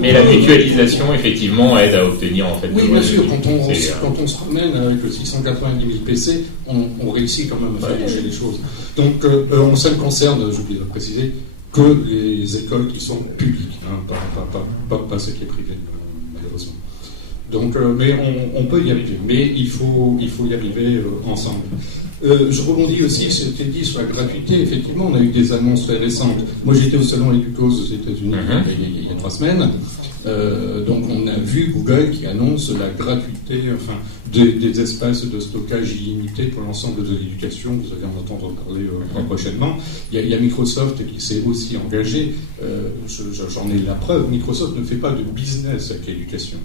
mais la mutualisation, effectivement, aide à obtenir en fait. Oui, bien sûr. Quand on se promène avec 690 000 PC, on réussit quand même à faire bouger les choses. Donc, ça ne concerne, j'oublie de préciser, que les écoles qui sont publiques, hein, pas celles qui sont privées, malheureusement. Donc, mais on peut y arriver. Mais il faut y arriver ensemble. Je rebondis aussi sur ce qui était dit sur la gratuité. Effectivement, on a eu des annonces très récentes. Moi, j'étais au salon Educos aux États-Unis il y a 3 semaines. Donc, on a vu Google qui annonce la gratuité, des espaces de stockage illimités pour l'ensemble de l'éducation. Vous allez en entendre parler prochainement. Il y a Microsoft qui s'est aussi engagé. J'en ai la preuve. Microsoft ne fait pas de business avec l'éducation.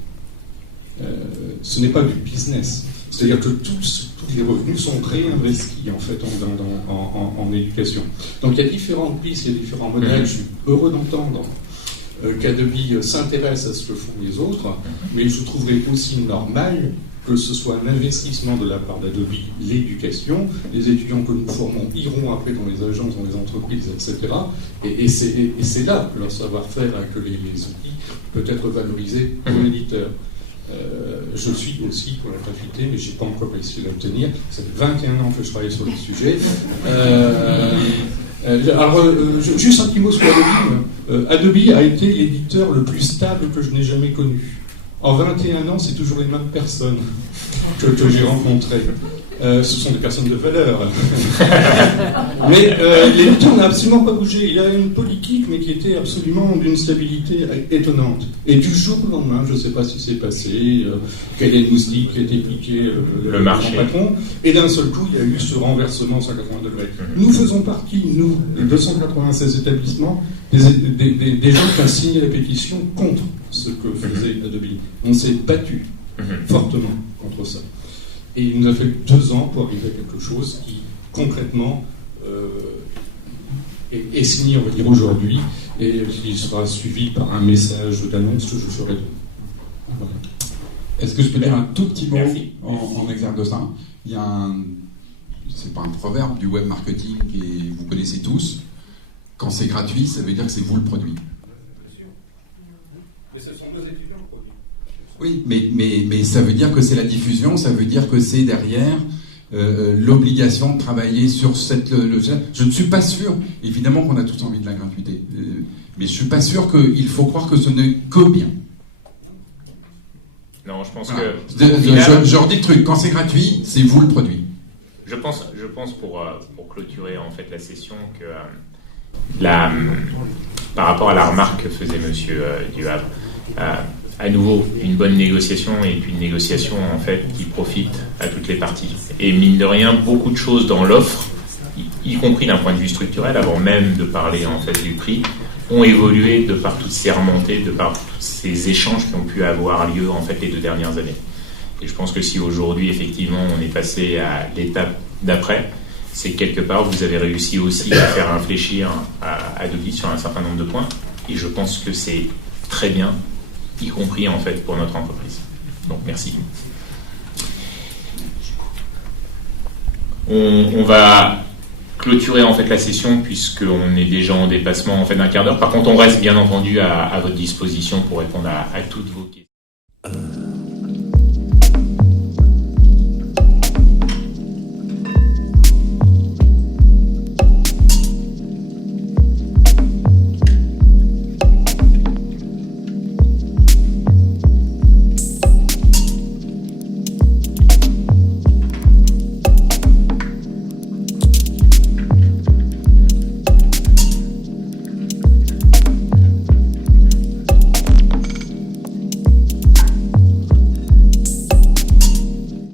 Ce n'est pas du business. C'est-à-dire que tous les revenus sont réinvestis en fait en éducation. Donc il y a différentes pistes, il y a différents modèles. Je suis heureux d'entendre qu'Adobe s'intéresse à ce que font les autres, mais je trouverais aussi normal que ce soit un investissement de la part d'Adobe, l'éducation. Les étudiants que nous formons iront après dans les agences, dans les entreprises, etc. Et c'est là que leur savoir-faire, que les outils peuvent être valorisés pour l'éditeur. Je suis aussi pour la gratuité, mais je n'ai pas encore réussi à l'obtenir. Ça fait 21 ans que je travaille sur le sujet. Juste un petit mot sur Adobe. Adobe a été l'éditeur le plus stable que je n'ai jamais connu. En 21 ans, c'est toujours les mêmes personnes que j'ai rencontrées. Ce sont des personnes de valeur. Mais l'éditeur n'a absolument pas bougé. Il a une politique, mais qui était absolument d'une stabilité étonnante. Et du jour au lendemain, je ne sais pas ce qui s'est passé, quel est le moustique qui a été piqué le marché. Patron, et d'un seul coup, il y a eu ce renversement 180 degrés. Nous faisons partie, nous, les 296 établissements, des gens qui ont signé la pétition contre ce que faisait Adobe. On s'est battu fortement contre ça. Et il nous a fait 2 ans pour arriver à quelque chose qui, concrètement, est signé, on va dire, aujourd'hui, et qui sera suivi par un message d'annonce que je ferai demain. Voilà. Est-ce que je peux dire un tout petit mot en exergue de ça? Il y a c'est pas un proverbe du web marketing et vous connaissez tous. Quand c'est gratuit, ça veut dire que c'est vous le produit. Mais ce sont 2 étudiants le produit. Oui, mais ça veut dire que c'est la diffusion, ça veut dire que c'est derrière l'obligation de travailler sur cette... Je ne suis pas sûr, évidemment qu'on a tous envie de la gratuité, mais je ne suis pas sûr qu'il faut croire que ce n'est que bien. Non, je pense voilà. que... Je redis le truc, quand c'est gratuit, c'est vous le produit. Je pense pour clôturer en fait la session que par rapport à la remarque que faisait Monsieur Duhavre, à nouveau une bonne négociation et puis une négociation en fait qui profite à toutes les parties. Et mine de rien, beaucoup de choses dans l'offre, y compris d'un point de vue structurel, avant même de parler en fait du prix, ont évolué de par toutes ces remontées, de par tous ces échanges qui ont pu avoir lieu en fait les 2 dernières années. Et je pense que si aujourd'hui effectivement on est passé à l'étape d'après, c'est que quelque part vous avez réussi aussi à faire infléchir à Adobe sur un certain nombre de points. Et je pense que c'est très bien, y compris en fait pour notre entreprise. Donc merci. On va clôturer en fait la session puisqu'on est déjà en dépassement en fait d'1 quart d'heure. Par contre, on reste bien entendu à votre disposition pour répondre à toutes vos questions.